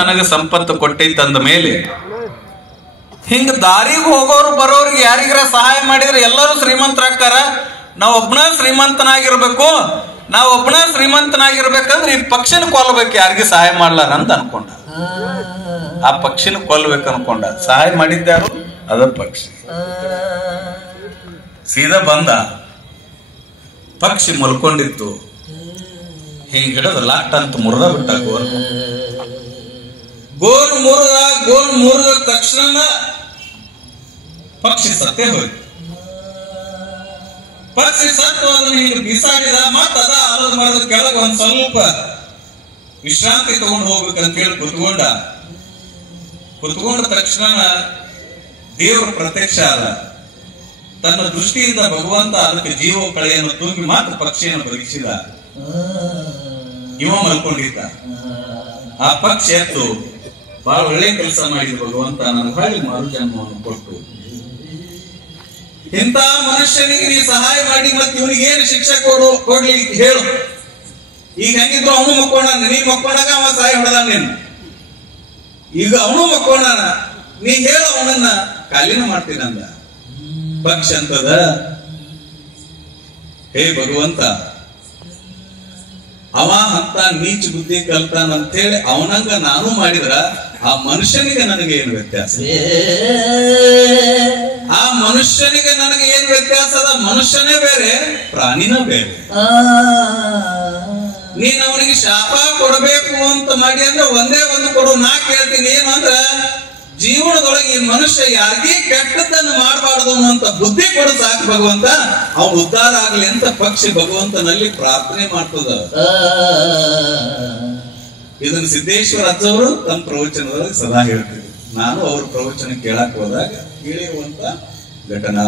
ನನಗೆ ಸಂಪತ್ತು ಕೊಟ್ಟೈತಂದ ಮೇಲೆ ಹಿಂಗ ದಾರಿಗೆ ಹೋಗೋರು ಬರೋರಿಗೆ ಯಾರಿಗಾರ ಸಹಾಯ ಮಾಡಿದ್ರೆ ಎಲ್ಲರೂ ಶ್ರೀಮಂತರಾಗ್ತಾರ. ನಾವ್ ಒಬ್ಬನ ಶ್ರೀಮಂತನಾಗಿರ್ಬೇಕಂದ್ರೆ ಈ ಪಕ್ಷಿನ ಕೊಲ್ಲಬೇಕು, ಯಾರಿಗೆ ಸಹಾಯ ಮಾಡ್ಲಾರ ಅಂತ ಅನ್ಕೊಂಡ. ಆ ಪಕ್ಷಿನ ಕೊಲ್ಲಬೇಕು ಅನ್ಕೊಂಡ. ಸಹಾಯ ಮಾಡಿದ್ಯಾರು? ಅದ ಪಕ್ಷಿ. ಸೀದಾ ಬಂದ, ಪಕ್ಷಿ ಮಲ್ಕೊಂಡಿತ್ತು. ಹಿಂಗ್ ಹಿಡಿದು ಲಾಟ್ ಅಂತ ಮುರಿದ ಬಿಟ್ಟ. ಗೋಲ್ ಮುರಿದ ತಕ್ಷಣ ಪಕ್ಷಿ ಸತ್ತೇ ಹೋಯ್ತು. ಪಕ್ಷಿ ಸತ್ತು ಅದನ್ನ ಹಿಂಗೆ ಬಿಸಾಡಿದ. ಮತ್ತ ಅದ ಆಲದ ಮರದ ಕೆಳಗೆ ಒಂದ್ ಸ್ವಲ್ಪ ವಿಶ್ರಾಂತಿ ತಗೊಂಡು ಹೋಗ್ಬೇಕಂತ ಹೇಳಿ ಕುತ್ಕೊಂಡ ತಕ್ಷಣ ದೇವರ ಪ್ರತ್ಯಕ್ಷ ಆದ. ತನ್ನ ದೃಷ್ಟಿಯಿಂದ ಭಗವಂತ ಅದಕ್ಕೆ ಜೀವ ಕಳೆಯನ್ನು ತೂಗಿ ಮಾತ್ರ ಪಕ್ಷಿಯನ್ನು ಬದುಕಿಸಿದ. ಇವ ಮಲ್ಕೊಂಡಿದ್ದ. ಆ ಪಕ್ಷಿ ಎತ್ತು ಬಹಳ ಒಳ್ಳೆ ಕೆಲಸ ಮಾಡಿದ ಭಗವಂತ, ನನ್ನ ಹೊಳ್ಳಿ ಮಾರು ಜನ್ಮವನ್ನು ಕೊಟ್ಟು ಇಂಥ ಮನುಷ್ಯನಿಗೆ ನೀ ಸಹಾಯ ಮಾಡಿ ಮತ್ತೆ ಇವನಿಗೆ ಏನು ಶಿಕ್ಷೆ ಕೊಡ್ಲಿ ಹೇಳು. ಈಗ ಹೆಂಗಿದ್ರು ಅವನು ಮಕ್ಕೋಣ, ನೀ ಮಕ್ಕೊಂಡಾಗ ಅವ ಸಹಾಯ ಹೊಡೆದ ನೀನು. ಈಗ ಅವನು ಮಕ್ಕೋಣ, ನೀ ಹೇಳು ಅವನನ್ನ ಕಾಲಿನ ಮಾಡ್ತೀನಂದ. ಪಕ್ಷಿ ಅಂತದ, ಹೇ ಭಗವಂತ, ಅವ ಅಂತ ನೀಚ ಬುದ್ಧಿ ಕಲ್ತಾನಂತೇಳಿ ಅವನಂಗ ನಾನು ಮಾಡಿದ್ರ ಆ ಮನುಷ್ಯನಿಗೆ ನನಗೆ ಏನು ವ್ಯತ್ಯಾಸ? ಆ ಮನುಷ್ಯನಿಗೆ ನನಗೆ ಏನ್ ವ್ಯತ್ಯಾಸ ಅದ? ಮನುಷ್ಯನೇ ಬೇರೆ, ಪ್ರಾಣಿನ ಬೇರೆ. ನೀನ್ ಅವನಿಗೆ ಶಾಪ ಕೊಡಬೇಕು ಅಂತ ಮಾಡಿ ಅಂದ್ರೆ ಒಂದೇ ಒಂದು ಕೊಡು. ನಾ ಕೇಳ್ತೀನಿ ಏನು ಅಂದ್ರ, ಜೀವನದೊಳಗೆ ಈ ಮನುಷ್ಯ ಯಾರಿಗೇ ಕೆಟ್ಟದ್ದನ್ನು ಮಾಡಬಾರ್ದು ಅನ್ನುವಂತ ಬುದ್ಧಿ ಕೊಡು ಸಾಕು ಭಗವಂತ, ಅವ್ನು ಉದ್ಧಾರ ಆಗ್ಲಿ ಅಂತ ಪಕ್ಷಿ ಭಗವಂತನಲ್ಲಿ ಪ್ರಾರ್ಥನೆ ಮಾಡ್ತದ. ಇದನ್ನು ಸಿದ್ದೇಶ್ವರ ಅಜ್ಜವರು ತಮ್ಮ ಪ್ರವಚನದಲ್ಲಿ ಸದಾ ಹೇಳ್ತಿದ್ರು. ನಾನು ಅವ್ರ ಪ್ರವಚನ ಕೇಳಕ್ ಹೋದಾಗ ಕೇಳಿರುವಂತ ಘಟನಾ,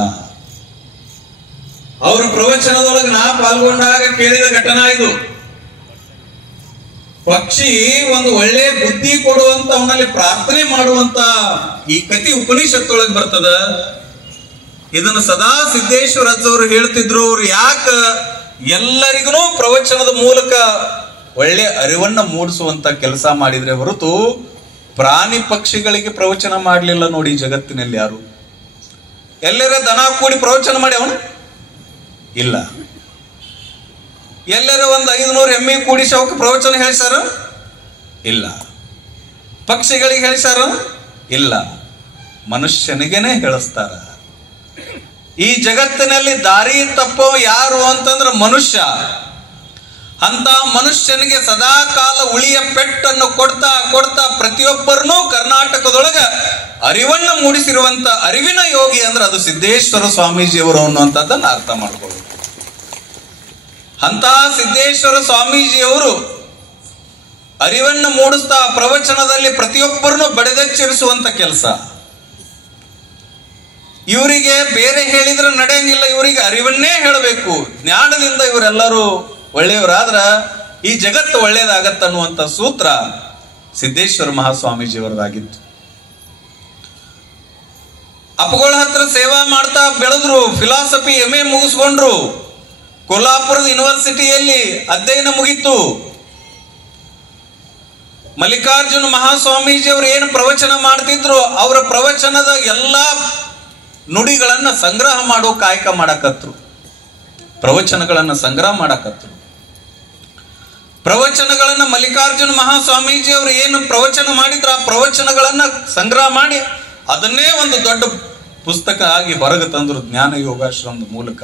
ಅವರ ಪ್ರವಚನದೊಳಗೆ ನಾ ಪಾಲ್ಗೊಂಡಾಗ ಕೇಳಿದ ಘಟನಾ ಇದು. ಪಕ್ಷಿ ಒಂದು ಒಳ್ಳೆ ಬುದ್ಧಿ ಕೊಡುವಂತ ಅವನಲ್ಲಿ ಪ್ರಾರ್ಥನೆ ಮಾಡುವಂತ ಈ ಕತಿ ಉಪನಿಷತ್ತೊಳಗೆ ಬರ್ತದ. ಇದನ್ನು ಸದಾ ಸಿದ್ದೇಶ್ವರ ಅಜ್ಜವರು ಹೇಳ್ತಿದ್ರು. ಅವ್ರು ಯಾಕ ಎಲ್ಲರಿಗೂ ಪ್ರವಚನದ ಮೂಲಕ ಒಳ್ಳೆ ಅರಿವನ್ನ ಮೂಡಿಸುವಂತ ಕೆಲಸ ಮಾಡಿದ್ರೆ ಹೊರತು ಪ್ರಾಣಿ ಪಕ್ಷಿಗಳಿಗೆ ಪ್ರವಚನ ಮಾಡಲಿಲ್ಲ ನೋಡಿ ಜಗತ್ತಿನಲ್ಲಿ ಯಾರು. ಎಲ್ಲರ ದನ ಕೂಡಿ ಪ್ರವಚನ ಮಾಡಿ ಅವನು ಇಲ್ಲ. ಎಲ್ಲರ ಒಂದು 500 ಎಮ್ಮೆ ಕೂಡಿಸಿ ಅವಕ್ಕೆ ಪ್ರವಚನ ಹೇಳಿಸಾರ ಇಲ್ಲ. ಪಕ್ಷಿಗಳಿಗೆ ಹೇಳಿಸಾರ ಇಲ್ಲ. ಮನುಷ್ಯನಿಗೇನೆ ಹೇಳಿಸ್ತಾರ. ಈ ಜಗತ್ತಿನಲ್ಲಿ ದಾರಿ ತಪ್ಪೋ ಯಾರು ಅಂತಂದ್ರೆ ಮನುಷ್ಯ. ಅಂತ ಮನುಷ್ಯನಿಗೆ ಸದಾ ಕಾಲ ಉಳಿಯ ಪೆಟ್ಟನ್ನು ಕೊಡ್ತಾ ಕೊಡ್ತಾ ಪ್ರತಿಯೊಬ್ಬರನ್ನೂ ಕರ್ನಾಟಕದೊಳಗ ಅರಿವನ್ನ ಮೂಡಿಸಿರುವಂತ ಅರಿವಿನ ಯೋಗಿ ಅಂದ್ರೆ ಅದು ಸಿದ್ದೇಶ್ವರ ಸ್ವಾಮೀಜಿಯವರು ಅನ್ನುವಂಥದ್ದನ್ನು ಅರ್ಥ ಮಾಡ್ಕೊಳ್ಳೋದು. ಅಂತ ಸಿದ್ದೇಶ್ವರ ಸ್ವಾಮೀಜಿಯವರು ಅರಿವನ್ನು ಮೂಡಿಸ್ತಾ ಪ್ರವಚನದಲ್ಲಿ ಪ್ರತಿಯೊಬ್ಬರನ್ನು ಬಡಿದೆಚ್ಚರಿಸುವಂತ ಕೆಲಸ. ಇವರಿಗೆ ಬೇರೆ ಹೇಳಿದ್ರೆ ನಡೆಯಂಗಿಲ್ಲ, ಇವರಿಗೆ ಅರಿವನ್ನೇ ಹೇಳಬೇಕು. ಜ್ಞಾನದಿಂದ ಇವರೆಲ್ಲರೂ ಒಳ್ಳೆಯವರಾದ್ರ ಈ ಜಗತ್ತು ಒಳ್ಳೇದಾಗತ್ತನ್ನುವಂತ ಸೂತ್ರ ಸಿದ್ದೇಶ್ವರ ಮಹಾಸ್ವಾಮೀಜಿಯವರದಾಗಿತ್ತು. ಅಪ್ಪಗಳ ಹತ್ರ ಸೇವಾ ಮಾಡ್ತಾ ಬೆಳೆದ್ರು. Philosophy MA ಮುಗಿಸ್ಕೊಂಡ್ರು. ಕೊಲ್ಲಾಪುರದ ಯೂನಿವರ್ಸಿಟಿಯಲ್ಲಿ ಅಧ್ಯಯನ ಮುಗಿತು. ಮಲ್ಲಿಕಾರ್ಜುನ ಮಹಾಸ್ವಾಮೀಜಿ ಅವರು ಏನು ಪ್ರವಚನ ಮಾಡ್ತಿದ್ರು, ಅವರ ಪ್ರವಚನದ ಎಲ್ಲಾ ನುಡಿಗಳನ್ನ ಸಂಗ್ರಹ ಮಾಡೋ ಕಾಯಕ ಮಾಡಕತ್ರು. ಪ್ರವಚನಗಳನ್ನ ಸಂಗ್ರಹ ಮಾಡಕತ್ರು. ಪ್ರವಚನಗಳನ್ನ ಮಲ್ಲಿಕಾರ್ಜುನ ಮಹಾಸ್ವಾಮೀಜಿ ಅವರು ಏನು ಪ್ರವಚನ ಮಾಡಿದ್ರು ಆ ಪ್ರವಚನಗಳನ್ನ ಸಂಗ್ರಹ ಮಾಡಿ ಅದನ್ನೇ ಒಂದು ದೊಡ್ಡ ಪುಸ್ತಕ ಆಗಿ ಹೊರಗೆ ತಂದ್ರು ಜ್ಞಾನ ಯೋಗಾಶ್ರಮದ ಮೂಲಕ.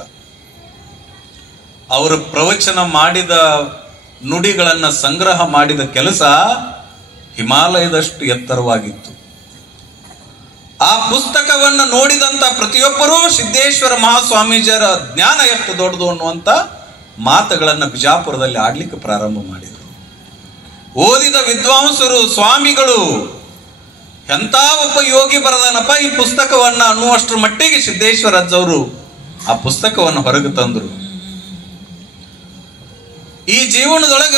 ಅವರು ಪ್ರವಚನ ಮಾಡಿದ ನುಡಿಗಳನ್ನ ಸಂಗ್ರಹ ಮಾಡಿದ ಕೆಲಸ ಹಿಮಾಲಯದಷ್ಟು ಎತ್ತರವಾಗಿತ್ತು. ಆ ಪುಸ್ತಕವನ್ನು ನೋಡಿದಂತ ಪ್ರತಿಯೊಬ್ಬರೂ ಸಿದ್ದೇಶ್ವರ ಮಹಾಸ್ವಾಮೀಜಿಯರ ಜ್ಞಾನ ಎಷ್ಟು ದೊಡ್ಡದು ಅನ್ನುವಂತ ಮಾತುಗಳನ್ನ ಬಿಜಾಪುರದಲ್ಲಿ ಆಡ್ಲಿಕ್ಕೆ ಪ್ರಾರಂಭ ಮಾಡಿದರು. ಓದಿದ ವಿದ್ವಾಂಸರು, ಸ್ವಾಮಿಗಳು, ಎಂತ ಒಬ್ಬ ಯೋಗಿ ಬರದನಪ್ಪ ಈ ಪುಸ್ತಕವನ್ನ ಅನ್ನುವಷ್ಟರ ಮಟ್ಟಿಗೆ ಸಿದ್ದೇಶ್ವರ ಅಜ್ಜವರು ಆ ಪುಸ್ತಕವನ್ನು ಹೊರಗೆ ತಂದರು. ಈ ಜೀವನದೊಳಗ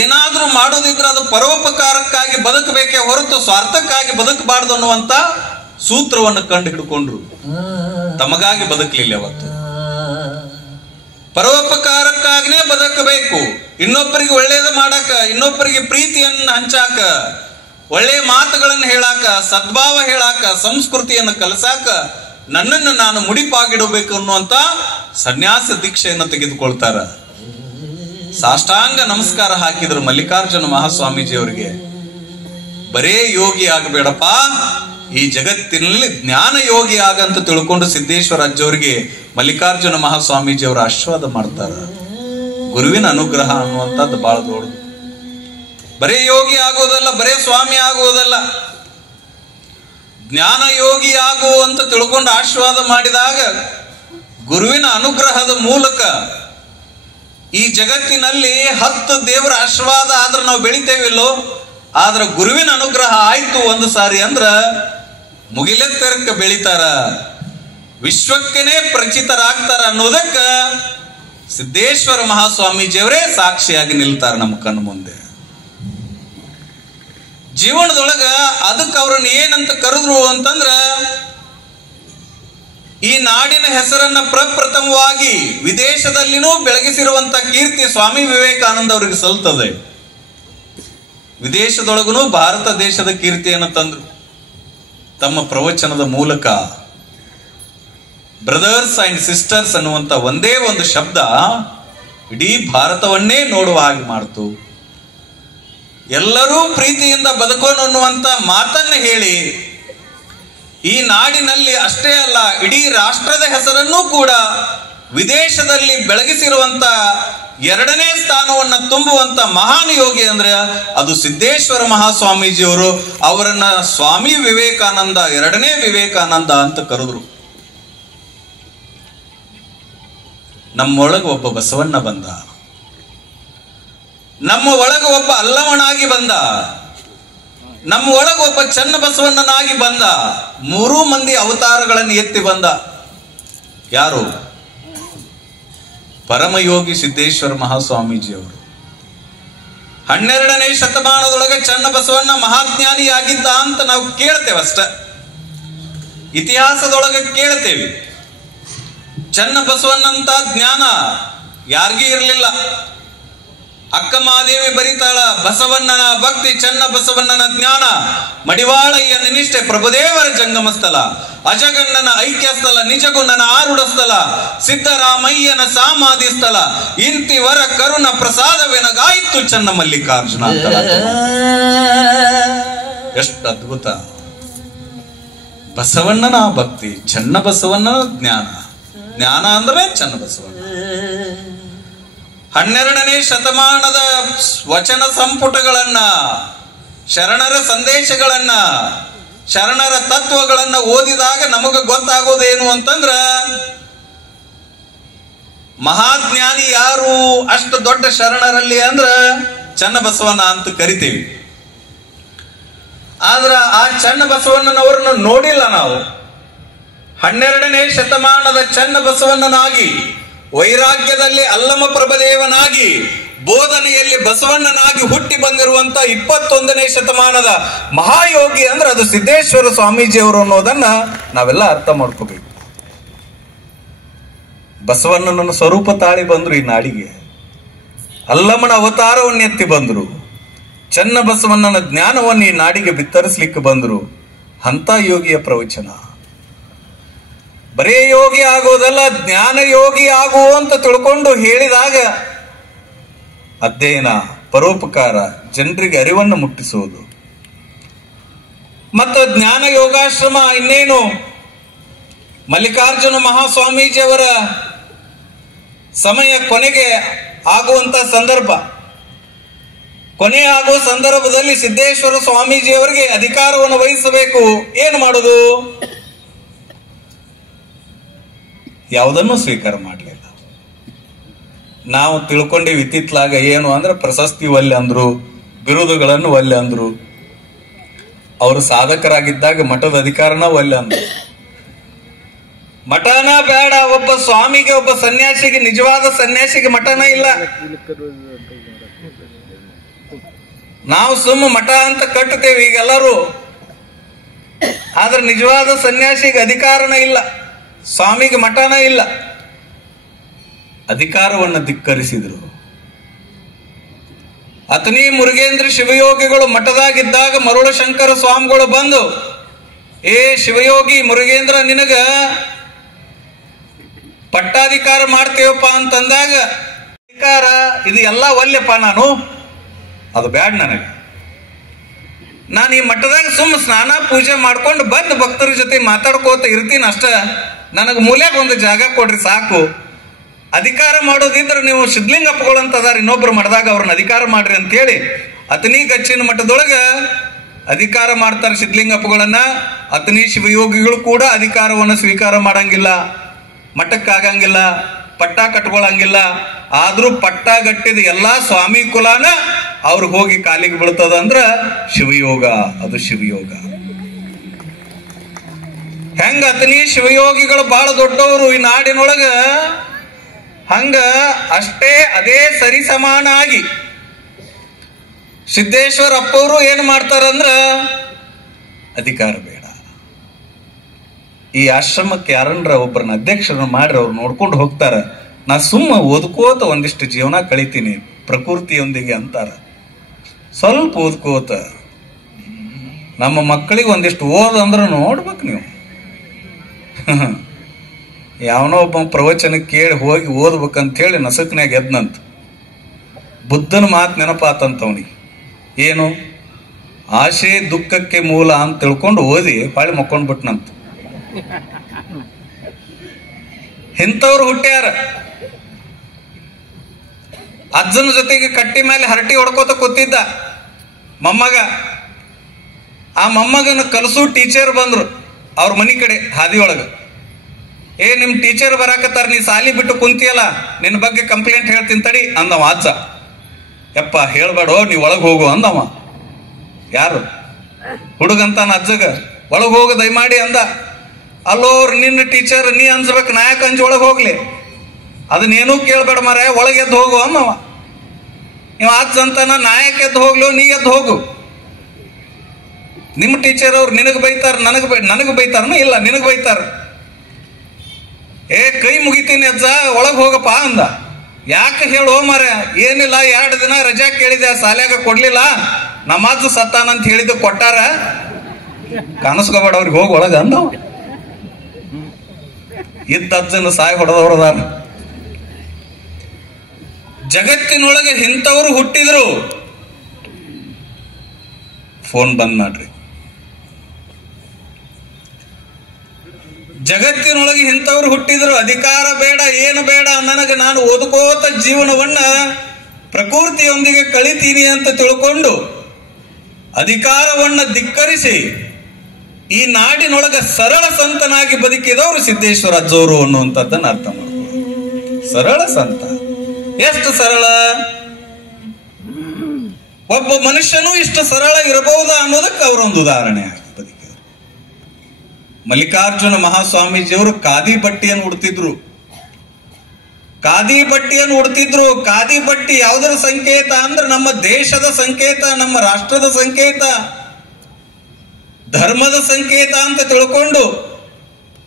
ಏನಾದ್ರೂ ಮಾಡೋದಿದ್ರೆ ಅದು ಪರೋಪಕಾರಕ್ಕಾಗಿ ಬದುಕಬೇಕೇ ಹೊರತು ಸ್ವಾರ್ಥಕ್ಕಾಗಿ ಬದುಕಬಾರ್ದು ಅನ್ನುವಂತ ಸೂತ್ರವನ್ನು ಕಂಡು ಹಿಡ್ಕೊಂಡ್ರು. ತಮಗಾಗಿ ಬದುಕಲಿಲ್ಲ. ಅವತ್ತು ಪರೋಪಕಾರಕ್ಕಾಗನೇ ಬದುಕಬೇಕು. ಇನ್ನೊಬ್ಬರಿಗೆ ಒಳ್ಳೇದು ಮಾಡಾಕ, ಇನ್ನೊಬ್ಬರಿಗೆ ಪ್ರೀತಿಯನ್ನ ಹಂಚಾಕ, ಒಳ್ಳೆ ಮಾತುಗಳನ್ನು ಹೇಳಾಕ, ಸದ್ಭಾವ ಹೇಳಾಕ, ಸಂಸ್ಕೃತಿಯನ್ನು ಕಲಸಾಕ ನನ್ನನ್ನು ನಾನು ಮುಡಿಪಾಗಿಡಬೇಕು ಅನ್ನುವಂತ ಸನ್ಯಾಸ ದೀಕ್ಷೆಯನ್ನು ತೆಗೆದುಕೊಳ್ತಾರ. ಸಾಷ್ಟಾಂಗ ನಮಸ್ಕಾರ ಹಾಕಿದ್ರು ಮಲ್ಲಿಕಾರ್ಜುನ ಮಹಾಸ್ವಾಮೀಜಿ ಅವರಿಗೆ. ಬರೇ ಯೋಗಿ ಆಗಬೇಡಪ್ಪ, ಈ ಜಗತ್ತಿನಲ್ಲಿ ಜ್ಞಾನ ಯೋಗಿ ಆಗಂತ ತಿಳ್ಕೊಂಡು ಸಿದ್ದೇಶ್ವರ ಅಜ್ಜವರಿಗೆ ಮಲ್ಲಿಕಾರ್ಜುನ ಮಹಾಸ್ವಾಮೀಜಿ ಅವರು ಆಶೀರ್ವಾದ ಮಾಡ್ತಾರ. ಗುರುವಿನ ಅನುಗ್ರಹ ಅನ್ನುವಂಥದ್ದು ಬಹಳ ದೊಡ್ಡದು. ಬರೇ ಯೋಗಿ ಆಗೋದಲ್ಲ, ಬರೇ ಸ್ವಾಮಿ ಆಗುವುದಲ್ಲ, ಜ್ಞಾನ ಯೋಗಿ ಆಗು ಅಂತ ತಿಳ್ಕೊಂಡು ಆಶೀರ್ವಾದ ಮಾಡಿದಾಗ ಗುರುವಿನ ಅನುಗ್ರಹದ ಮೂಲಕ ಈ ಜಗತ್ತಿನಲ್ಲಿ 10 ದೇವರ ಆಶೀರ್ವಾದ ಆದ್ರೆ ನಾವು ಬೆಳಿತೇವಿಲ್ಲೋ, ಆದ್ರೆ ಗುರುವಿನ ಅನುಗ್ರಹ ಆಯ್ತು ಒಂದು ಸಾರಿ ಅಂದ್ರ ಮುಗಿಲೆತ್ತರಕ್ಕೆ ಬೆಳಿತಾರ, ವಿಶ್ವಕ್ಕನೇ ಪರಿಚಿತರಾಗ್ತಾರ ಅನ್ನೋದಕ್ಕ ಸಿದ್ದೇಶ್ವರ ಮಹಾಸ್ವಾಮೀಜಿಯವರೇ ಸಾಕ್ಷಿಯಾಗಿ ನಿಲ್ತಾರ ನಮ್ಮ ಕಣ್ಣು ಮುಂದೆ. ಜೀವನದೊಳಗ ಅದಕ್ಕೆ ಅವ್ರನ್ನ ಏನಂತ ಕರೆದ್ರು ಅಂತಂದ್ರ, ಈ ನಾಡಿನ ಹೆಸರನ್ನ ಪ್ರಪ್ರಥಮವಾಗಿ ವಿದೇಶದಲ್ಲಿನೂ ಬೆಳಗಿಸಿರುವಂತ ಕೀರ್ತಿ ಸ್ವಾಮಿ ವಿವೇಕಾನಂದ ಅವರಿಗೆ ಸಲ್ತದೆ. ವಿದೇಶದೊಳಗೂ ಭಾರತ ದೇಶದ ಕೀರ್ತಿಯನ್ನು ತಂದ್ರು ತಮ್ಮ ಪ್ರವಚನದ ಮೂಲಕ. ಬ್ರದರ್ಸ್ ಅಂಡ್ ಸಿಸ್ಟರ್ಸ್ ಅನ್ನುವಂತ ಒಂದೇ ಒಂದು ಶಬ್ದ ಇಡೀ ಭಾರತವನ್ನೇ ನೋಡುವ ಹಾಗೆ ಮಾಡ್ತು. ಎಲ್ಲರೂ ಪ್ರೀತಿಯಿಂದ ಬದುಕೋಣ ಅನ್ನುವಂತ ಮಾತನ್ನ ಹೇಳಿ ಈ ನಾಡಿನಲ್ಲಿ ಅಷ್ಟೇ ಅಲ್ಲ, ಇಡೀ ರಾಷ್ಟ್ರದ ಹೆಸರನ್ನೂ ಕೂಡ ವಿದೇಶದಲ್ಲಿ ಬೆಳಗಿಸಿರುವಂತ 2ನೇ ಸ್ಥಾನವನ್ನ ತುಂಬುವಂತ ಮಹಾನ್ ಯೋಗಿ ಅಂದ್ರೆ ಅದು ಸಿದ್ದೇಶ್ವರ ಮಹಾಸ್ವಾಮೀಜಿಯವರು. ಅವರನ್ನ ಸ್ವಾಮಿ ವಿವೇಕಾನಂದ, 2ನೇ ವಿವೇಕಾನಂದ ಅಂತ ಕರೆದ್ರು. ನಮ್ಮೊಳಗೆ ಒಬ್ಬ ಬಸವಣ್ಣ ಬಂದ, ನಮ್ಮ ಒಳಗೆ ಒಬ್ಬ ಅಲ್ಲಮನಾಗಿ ಬಂದ, ನಮ್ಮ ಒಳಗೆ ಒಬ್ಬ ಚನ್ನ ಬಸವಣ್ಣನಾಗಿ ಬಂದ. 3 ಮಂದಿ ಅವತಾರಗಳನ್ನು ಎತ್ತಿ ಬಂದ. ಯಾರು? ಪರಮಯೋಗಿ ಸಿದ್ದೇಶ್ವರ ಮಹಾಸ್ವಾಮೀಜಿ ಅವರು. 12ನೇ ಶತಮಾನದೊಳಗೆ ಚನ್ನ ಬಸವಣ್ಣ ಮಹಾಜ್ಞಾನಿಯಾಗಿದ್ದ ಅಂತ ನಾವು ಕೇಳ್ತೇವೆ ಅಷ್ಟ, ಇತಿಹಾಸದೊಳಗೆ ಕೇಳ್ತೇವೆ. ಚನ್ನ ಬಸವಣ್ಣಂತ ಜ್ಞಾನ ಯಾರಿಗೂ ಇರಲಿಲ್ಲ. ಅಕ್ಕ ಮಹಾದೇವಿ ಬರಿತಾಳ, ಬಸವಣ್ಣನ ಭಕ್ತಿ ಚನ್ನ ಬಸವಣ್ಣನ ಜ್ಞಾನ, ಮಡಿವಾಳಯ್ಯ ನಿಷ್ಠೆ ಪ್ರಭುದೇವರ ಜಂಗಮ ಸ್ಥಳ, ಅಜಗಣ್ಣನ ಐಕ್ಯ ಸ್ಥಳ, ನಿಜಗುಣನ ಆರುಢ ಸ್ಥಳ, ಸಿದ್ದರಾಮಯ್ಯನ ಸಮಾಧಿ ಸ್ಥಳ, ಇಂತಿವರ ಕರುಣ ಪ್ರಸಾದವೆನಗಾಯಿತು ಚನ್ನ ಮಲ್ಲಿಕಾರ್ಜುನ ಅಂತ. ಎಷ್ಟು ಅದ್ಭುತ! ಬಸವಣ್ಣನ ಭಕ್ತಿ, ಚನ್ನ ಬಸವಣ್ಣನ ಜ್ಞಾನ, ಜ್ಞಾನ ಅಂದ್ರೆ ಚನ್ನ ಬಸವಣ್ಣ. 12ನೇ ಶತಮಾನದ ವಚನ ಸಂಪುಟಗಳನ್ನ, ಶರಣರ ಸಂದೇಶಗಳನ್ನ, ಶರಣರ ತತ್ವಗಳನ್ನ ಓದಿದಾಗ ನಮಗ ಗೊತ್ತಾಗೋದೇನು ಅಂತಂದ್ರ, ಮಹಾಜ್ಞಾನಿ ಯಾರು ಅಷ್ಟು ದೊಡ್ಡ ಶರಣರಲ್ಲಿ ಅಂದ್ರ ಚನ್ನ ಬಸವಣ್ಣ ಅಂತ ಕರಿತೀವಿ. ಆದ್ರ ಆ ಚನ್ನ ಬಸವಣ್ಣನವರನ್ನು ನೋಡಿಲ್ಲ ನಾವು. 12ನೇ ಶತಮಾನದ ಚನ್ನ ಬಸವಣ್ಣನಾಗಿ, ವೈರಾಗ್ಯದಲ್ಲಿ ಅಲ್ಲಮ ಪ್ರಭದೇವನಾಗಿ, ಬೋಧನೆಯಲ್ಲಿ ಬಸವಣ್ಣನಾಗಿ ಹುಟ್ಟಿ ಬಂದಿರುವಂತ 21ನೇ ಶತಮಾನದ ಮಹಾಯೋಗಿ ಅಂದ್ರೆ ಅದು ಸಿದ್ದೇಶ್ವರ ಸ್ವಾಮೀಜಿಯವರು ಅನ್ನೋದನ್ನ ನಾವೆಲ್ಲ ಅರ್ಥ ಮಾಡ್ಕೋಬೇಕು. ಬಸವಣ್ಣನ ಸ್ವರೂಪ ತಾಳಿ ಬಂದ್ರು ಈ ನಾಡಿಗೆ, ಅಲ್ಲಮನ ಅವತಾರವನ್ನು ಎತ್ತಿ ಬಂದ್ರು, ಚನ್ನ ಬಸವಣ್ಣನ ಜ್ಞಾನವನ್ನು ಈ ನಾಡಿಗೆ ಬಿತ್ತರಿಸ್ಲಿಕ್ಕೆ ಬಂದ್ರು. ಅಂತ ಯೋಗಿಯ ಪ್ರವಚನ. ಬರೇ ಯೋಗಿ ಆಗೋದಲ್ಲ, ಜ್ಞಾನ ಯೋಗಿ ಆಗು ಅಂತ ತಿಳ್ಕೊಂಡು ಹೇಳಿದಾಗ ಅಧ್ಯಯನ, ಪರೋಪಕಾರ, ಜನರಿಗೆ ಅರಿವನ್ನು ಮುಟ್ಟಿಸುವುದು. ಮತ್ತು ಜ್ಞಾನ ಯೋಗಾಶ್ರಮ ಇನ್ನೇನು ಮಲ್ಲಿಕಾರ್ಜುನ ಮಹಾಸ್ವಾಮೀಜಿ ಅವರ ಸಮಯ ಕೊನೆಗೆ ಆಗುವಂತ ಸಂದರ್ಭ. ಕೊನೆ ಆಗುವ ಸಂದರ್ಭದಲ್ಲಿ ಸಿದ್ದೇಶ್ವರ ಸ್ವಾಮೀಜಿ ಅವರಿಗೆ ಅಧಿಕಾರವನ್ನು ವಹಿಸಬೇಕು. ಏನು ಮಾಡೋದು? ಯಾವುದನ್ನು ಸ್ವೀಕಾರ ಮಾಡಲಿಲ್ಲ. ನಾವು ತಿಳ್ಕೊಂಡೇವಿ ಇತ್ತಿತ್ಲಾಗ ಏನು ಅಂದ್ರೆ ಪ್ರಶಸ್ತಿ ಒಲ್ಲೆ ಅಂದ್ರು, ಬಿರುದುಗಳನ್ನು ಒಲ್ಲೆ ಅಂದ್ರು. ಅವರು ಸಾಧಕರಾಗಿದ್ದಾಗ ಮಠದ ಅಧಿಕಾರನ ಒಲ್ಲೆ ಅಂದ್ರು. ಮಠನ ಬೇಡ, ಒಬ್ಬ ಸ್ವಾಮಿಗೆ, ಒಬ್ಬ ಸನ್ಯಾಸಿಗೆ, ನಿಜವಾದ ಸನ್ಯಾಸಿಗೆ ಮಠನ ಇಲ್ಲ. ನಾವು ಸುಮ್ಮ ಮಠ ಅಂತ ಕಟ್ಟುತ್ತೇವೆ ಈಗೆಲ್ಲರೂ, ಆದ್ರೆ ನಿಜವಾದ ಸನ್ಯಾಸಿಗೆ ಅಧಿಕಾರನ ಇಲ್ಲ, ಸ್ವಾಮಿಗೆ ಮಠನ ಇಲ್ಲ. ಅಧಿಕಾರವನ್ನು ಧಿಕ್ಕರಿಸಿದ್ರು. ಅತನಿ ಮುರುಗೇಂದ್ರ ಶಿವಯೋಗಿಗಳು ಮಠದಾಗಿದ್ದಾಗ ಮರುಳಶಂಕರ ಸ್ವಾಮಿಗಳು ಬಂದು, ಏ ಶಿವಯೋಗಿ ಮುರುಗೇಂದ್ರ, ನಿನಗ ಪಟ್ಟಾಧಿಕಾರ ಮಾಡ್ತೇವಪ್ಪ ಅಂತಂದಾಗ, ಅಧಿಕಾರ ಇದು ಎಲ್ಲ ಒಲ್ಲೆಪ್ಪ, ನಾನು ಅದು ಬ್ಯಾಡ್, ನಾನು ಈ ಮಠದಾಗ ಸುಮ್ಮ ಸ್ನಾನ ಪೂಜೆ ಮಾಡ್ಕೊಂಡು ಬಂದು ಭಕ್ತರ ಜೊತೆ ಮಾತಾಡ್ಕೋತ ಇರ್ತೀನಿ ಅಷ್ಟ, ನನಗೆ ಮೂಲ್ಯಾಗ ಒಂದು ಜಾಗ ಕೊಡ್ರಿ ಸಾಕು. ಅಧಿಕಾರ ಮಾಡೋದಿದ್ರೆ ನೀವು ಸಿದ್ಧಲಿಂಗಪ್ಪಗಳಂತದಾರ ಇನ್ನೊಬ್ರು ಮಠದಾಗ ಅವ್ರನ್ನ ಅಧಿಕಾರ ಮಾಡ್ರಿ ಅಂತ ಹೇಳಿ ಅತನಿ ಗಚ್ಚಿನ ಮಠದೊಳಗ ಅಧಿಕಾರ ಮಾಡ್ತಾರೆ ಸಿದ್ಧಲಿಂಗಪ್ಪಗಳನ್ನ. ಅತನಿ ಶಿವಯೋಗಿಗಳು ಕೂಡ ಅಧಿಕಾರವನ್ನು ಸ್ವೀಕಾರ ಮಾಡಂಗಿಲ್ಲ, ಮಠಕ್ಕಾಗಂಗಿಲ್ಲ, ಪಟ್ಟ ಕಟ್ಕೊಳಂಗಿಲ್ಲ. ಆದ್ರೂ ಪಟ್ಟ ಗಟ್ಟಿದ ಎಲ್ಲಾ ಸ್ವಾಮಿ ಕುಲಾನ ಅವ್ರಿಗೆ ಹೋಗಿ ಕಾಲಿಗೆ ಬೀಳ್ತದ ಅಂದ್ರ ಶಿವಯೋಗ, ಅದು ಶಿವಯೋಗ. ಹೆಂಗ ಅತನಿ ಶಿವಯೋಗಿಗಳು ಬಹಳ ದೊಡ್ಡವರು ಈ ನಾಡಿನೊಳಗ, ಹಂಗ ಅಷ್ಟೇ ಅದೇ ಸರಿ ಸಮಾನಾಗಿ ಸಿದ್ದೇಶ್ವರ ಅಪ್ಪವರು ಏನ್ ಮಾಡ್ತಾರಂದ್ರ, ಅಧಿಕಾರ ಬೇಡ, ಈ ಆಶ್ರಮಕ್ಕೆ ಯಾರನ್ರ ಒಬ್ಬರನ್ನ ಅಧ್ಯಕ್ಷರನ್ನ ಮಾಡ್ರಿ, ಅವ್ರು ನೋಡ್ಕೊಂಡು ಹೋಗ್ತಾರ, ನಾ ಸುಮ್ಮ ಓದ್ಕೋತ ಒಂದಿಷ್ಟು ಜೀವನ ಕಳಿತೀನಿ ಪ್ರಕೃತಿಯೊಂದಿಗೆ ಅಂತಾರ. ಸ್ವಲ್ಪ ಓದ್ಕೋತ ನಮ್ಮ ಮಕ್ಕಳಿಗೆ ಒಂದಿಷ್ಟು ಓದಂದ್ರ ನೋಡ್ಬೇಕು ನೀವು. ಯಾವನೋ ಒಬ್ಬ ಪ್ರವಚನ ಕೇಳಿ ಹೋಗಿ ಓದ್ಬೇಕಂತ ಹೇಳಿ ನಸಕ್ನ್ಯಾಗ ಎದ್ನಂತ. ಬುದ್ಧನ ಮಾತು ನೆನಪಾತಂತ ಅವನಿಗೆ. ಏನು? ಆಶೆ ದುಃಖಕ್ಕೆ ಮೂಲ ಅಂತ ತಿಳ್ಕೊಂಡು ಓದಿ ಪಾಳಿ ಮಕ್ಕೊಂಡ್ಬಿಟ್ನಂತ. ಇಂಥವ್ರು ಹುಟ್ಟ್ಯಾರ. ಅಜ್ಜನ ಜೊತೆಗೆ ಕಟ್ಟಿ ಮೇಲೆ ಹರಟಿ ಹೊಡ್ಕೋತ ಕೂತಿದ್ದ ಮೊಮ್ಮಗ. ಆ ಮೊಮ್ಮಗನ ಕಲಸು ಟೀಚರ್ ಬಂದ್ರು ಅವ್ರ ಮನಿ ಕಡೆ ಹಾದಿಯೊಳಗ. ಏ, ನಿಮ್ ಟೀಚರ್ ಬರಾಕತ್ತಾರ, ನೀ ಸಾಲಿ ಬಿಟ್ಟು ಕುಂತಿಯಲ್ಲ, ನಿನ್ನ ಬಗ್ಗೆ ಕಂಪ್ಲೇಂಟ್ ಹೇಳ್ತೀನಿ ತಡಿ ಅಂದವ ಅಜ್ಜ. ಯಪ್ಪ ಹೇಳ್ಬೇಡೋ, ನೀ ಒಳಗ್ ಹೋಗು ಅಂದವ. ಯಾರು? ಹುಡುಗಂತಾನ ಅಜ್ಜಗ. ಒಳಗ್ ಹೋಗು ದಯಮಾಡಿ ಅಂದ. ಅಲ್ಲೋ ನಿನ್ನ ಟೀಚರ್, ನೀ ಅನ್ಸ್ಬೇಕು, ನಾಯಕ ಅಂಜಿ ಒಳಗ್ ಹೋಗ್ಲಿ, ಅದನ್ನೇನೂ ಕೇಳ್ಬೇಡ ಮರ, ಒಳಗೆ ಎದ್ದು ಹೋಗು ಅಂದವ. ನೀವು ಅಜ್ಜ ಅಂತಾನ, ನಾಯಕ ಎದ್ದು ಹೋಗ್ಲು, ನೀ ಎದ್ದು ಹೋಗು. ನಿಮ್ಮ ಟೀಚರ್ ಅವ್ರು ನಿನಗ್ ಬೈತಾರ, ನನಗ್ ಬೈತಾರನ? ಇಲ್ಲ, ನಿನಗ್ ಬೈತಾರ. ಏ, ಕೈ ಮುಗಿತೀನಿ ಅಜ್ಜ, ಒಳಗ್ ಹೋಗಪ್ಪ ಅಂದ. ಯಾಕೆ ಹೇಳು ಮರ? ಏನಿಲ್ಲ, 2 ದಿನ ರಜಾ ಕೇಳಿದೆ, ಶಾಲ್ಯಾಗ ಕೊಡ್ಲಿಲ್ಲ, ನಮ್ಮ ಅಜ್ಜ ಸತ್ತಾನಂತ ಹೇಳಿದ್ದು ಕೊಟ್ಟಾರ, ಕಾಣಿಸ್ಕೋಬೇಡ ಅವ್ರಿಗೆ, ಹೋಗಿ ಒಳಗ ಅಂದವ. ಇದ್ದ ಅಜ್ಜನ ಸಾಯಿ ಹೊಡೆದವ್ರದಾರ. ಜಗತ್ತಿನೊಳಗೆ ಇಂಥವ್ರು ಹುಟ್ಟಿದ್ರು. ಫೋನ್ ಬಂದ್ ಮಾಡ್ರಿ. ಜಗತ್ತಿನೊಳಗೆ ಇಂಥವ್ರು ಹುಟ್ಟಿದ್ರು. ಅಧಿಕಾರ ಬೇಡ, ಏನು ಬೇಡ, ನನಗೆ ನಾನು ಓದ್ಕೋತ ಜೀವನವನ್ನ ಪ್ರಕೃತಿಯೊಂದಿಗೆ ಕಳಿತೀನಿ ಅಂತ ತಿಳ್ಕೊಂಡು ಅಧಿಕಾರವನ್ನ ಧಿಕ್ಕರಿಸಿ ಈ ನಾಡಿನೊಳಗ ಸರಳ ಸಂತನಾಗಿ ಬದುಕಿದವರು ಸಿದ್ದೇಶ್ವರ ಅಜ್ಜವರು ಅನ್ನುವಂಥದ್ದನ್ನ ಅರ್ಥ ಮಾಡ್ಕೊಳ್ಳಿ. ಸರಳ ಸಂತ ಎಷ್ಟು ಸರಳ? ಒಬ್ಬ ಮನುಷ್ಯನು ಇಷ್ಟು ಸರಳ ಇರಬಹುದಾ ಅನ್ನೋದಕ್ಕೆ ಅವರೊಂದು ಉದಾಹರಣೆ ಆಗಿ ಬದುಕಿದರು. ಮಲ್ಲಿಕಾರ್ಜುನ ಮಹಾಸ್ವಾಮೀಜಿಯವರು ಖಾದಿ ಬಟ್ಟೆಯನ್ನು ಉಡ್ತಿದ್ರು. ಖಾದಿ ಬಟ್ಟೆಯನ್ನು ಉಡ್ತಿದ್ರು. ಖಾದಿ ಬಟ್ಟೆ ಯಾವುದರ ಸಂಕೇತ ಅಂದ್ರೆ ನಮ್ಮ ದೇಶದ ಸಂಕೇತ, ನಮ್ಮ ರಾಷ್ಟ್ರದ ಸಂಕೇತ, ಧರ್ಮದ ಸಂಕೇತ ಅಂತ ತಿಳ್ಕೊಂಡು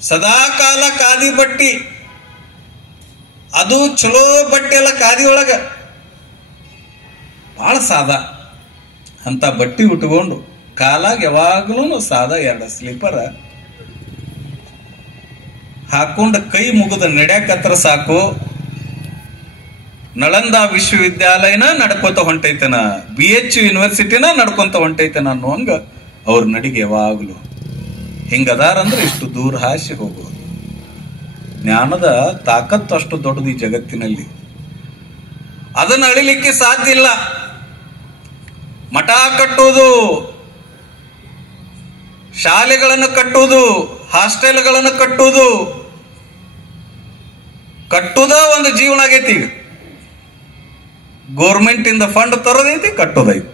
ಸದಾ ಕಾಲ ಖಾದಿ ಬಟ್ಟಿ, ಅದು ಚಲೋ ಬಟ್ಟೆ ಅಲ್ಲ, ಖಾದಿ ಒಳಗ ಬಹಳ ಸಾದಾ ಅಂತ ಬಟ್ಟಿ ಉಟ್ಕೊಂಡು ಕಾಲಾಗ ಯಾವಾಗ್ಲೂ ಸಾದಾ 2 ಸ್ಲೀಪರ್ ಹಾಕೊಂಡು ಕೈ ಮುಗಿದ ನಡೆಯಕತ್ರ ಸಾಕು. ನಳಂದ ವಿಶ್ವವಿದ್ಯಾಲಯನ ನಡ್ಕೊಂತ ಹೊಂಟೈತನ, BH ಯೂನಿವರ್ಸಿಟಿನ ನಡ್ಕೊಂತ ಹೊಂಟೈತನ ಅನ್ನುವಂಗ ಅವ್ರ ನಡಿಗೆ ಯಾವಾಗ್ಲು ಹಿಂಗದಾರಂದ್ರೆ ಇಷ್ಟು ದೂರ ಹಾಸಿ ಹೋಗೋದು. ಜ್ಞಾನದ ತಾಕತ್ತು ಅಷ್ಟು ದೊಡ್ಡದು ಈ ಜಗತ್ತಿನಲ್ಲಿ, ಅದನ್ನ ಅಳಿಲಿಕ್ಕೆ ಸಾಧ್ಯ ಇಲ್ಲ. ಮಠ ಕಟ್ಟುವುದು, ಶಾಲೆಗಳನ್ನು ಕಟ್ಟುವುದು, ಹಾಸ್ಟೆಲ್ಗಳನ್ನು ಕಟ್ಟುವುದು ಒಂದು ಜೀವನ ಆಗೈತಿ. ಈಗ ಗೋರ್ಮೆಂಟ್ ಇಂದ ಫಂಡ್ ತರೋದೈತಿ, ಕಟ್ಟೋದೈತಿ.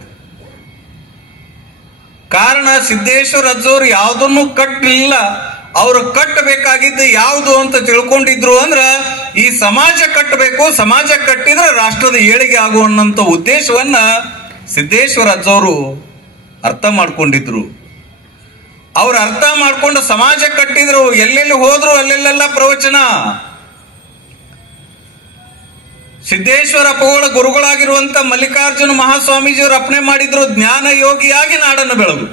ಕಾರಣ ಸಿದ್ದೇಶ್ವರ ಅಜ್ಜವ್ರು ಯಾವುದನ್ನು ಕಟ್ಟಲಿಲ್ಲ. ಅವರು ಕಟ್ಟಬೇಕಾಗಿದ್ದು ಯಾವುದು ಅಂತ ತಿಳ್ಕೊಂಡಿದ್ರು ಅಂದ್ರ ಈ ಸಮಾಜ ಕಟ್ಟಬೇಕು, ಸಮಾಜ ಕಟ್ಟಿದ್ರೆ ರಾಷ್ಟ್ರದ ಏಳಿಗೆ ಆಗುವಂತ ಉದ್ದೇಶವನ್ನ ಸಿದ್ದೇಶ್ವರ ಅಜ್ಜವರು ಅರ್ಥ ಮಾಡ್ಕೊಂಡಿದ್ರು. ಅವ್ರು ಅರ್ಥ ಮಾಡ್ಕೊಂಡು ಸಮಾಜ ಕಟ್ಟಿದ್ರು. ಎಲ್ಲೆಲ್ಲಿ ಹೋದ್ರು ಅಲ್ಲೆಲ್ಲೆಲ್ಲ ಪ್ರವಚನ. ಸಿದ್ದೇಶ್ವರ ಅಪ್ಪಗಳ ಗುರುಗಳಾಗಿರುವಂತ ಮಲ್ಲಿಕಾರ್ಜುನ ಮಹಾಸ್ವಾಮೀಜಿಯವರು ಅಪ್ಪಣೆ ಮಾಡಿದ್ರು, ಜ್ಞಾನ ಯೋಗಿಯಾಗಿ ನಾಡನ್ನು ಬೆಳಗು.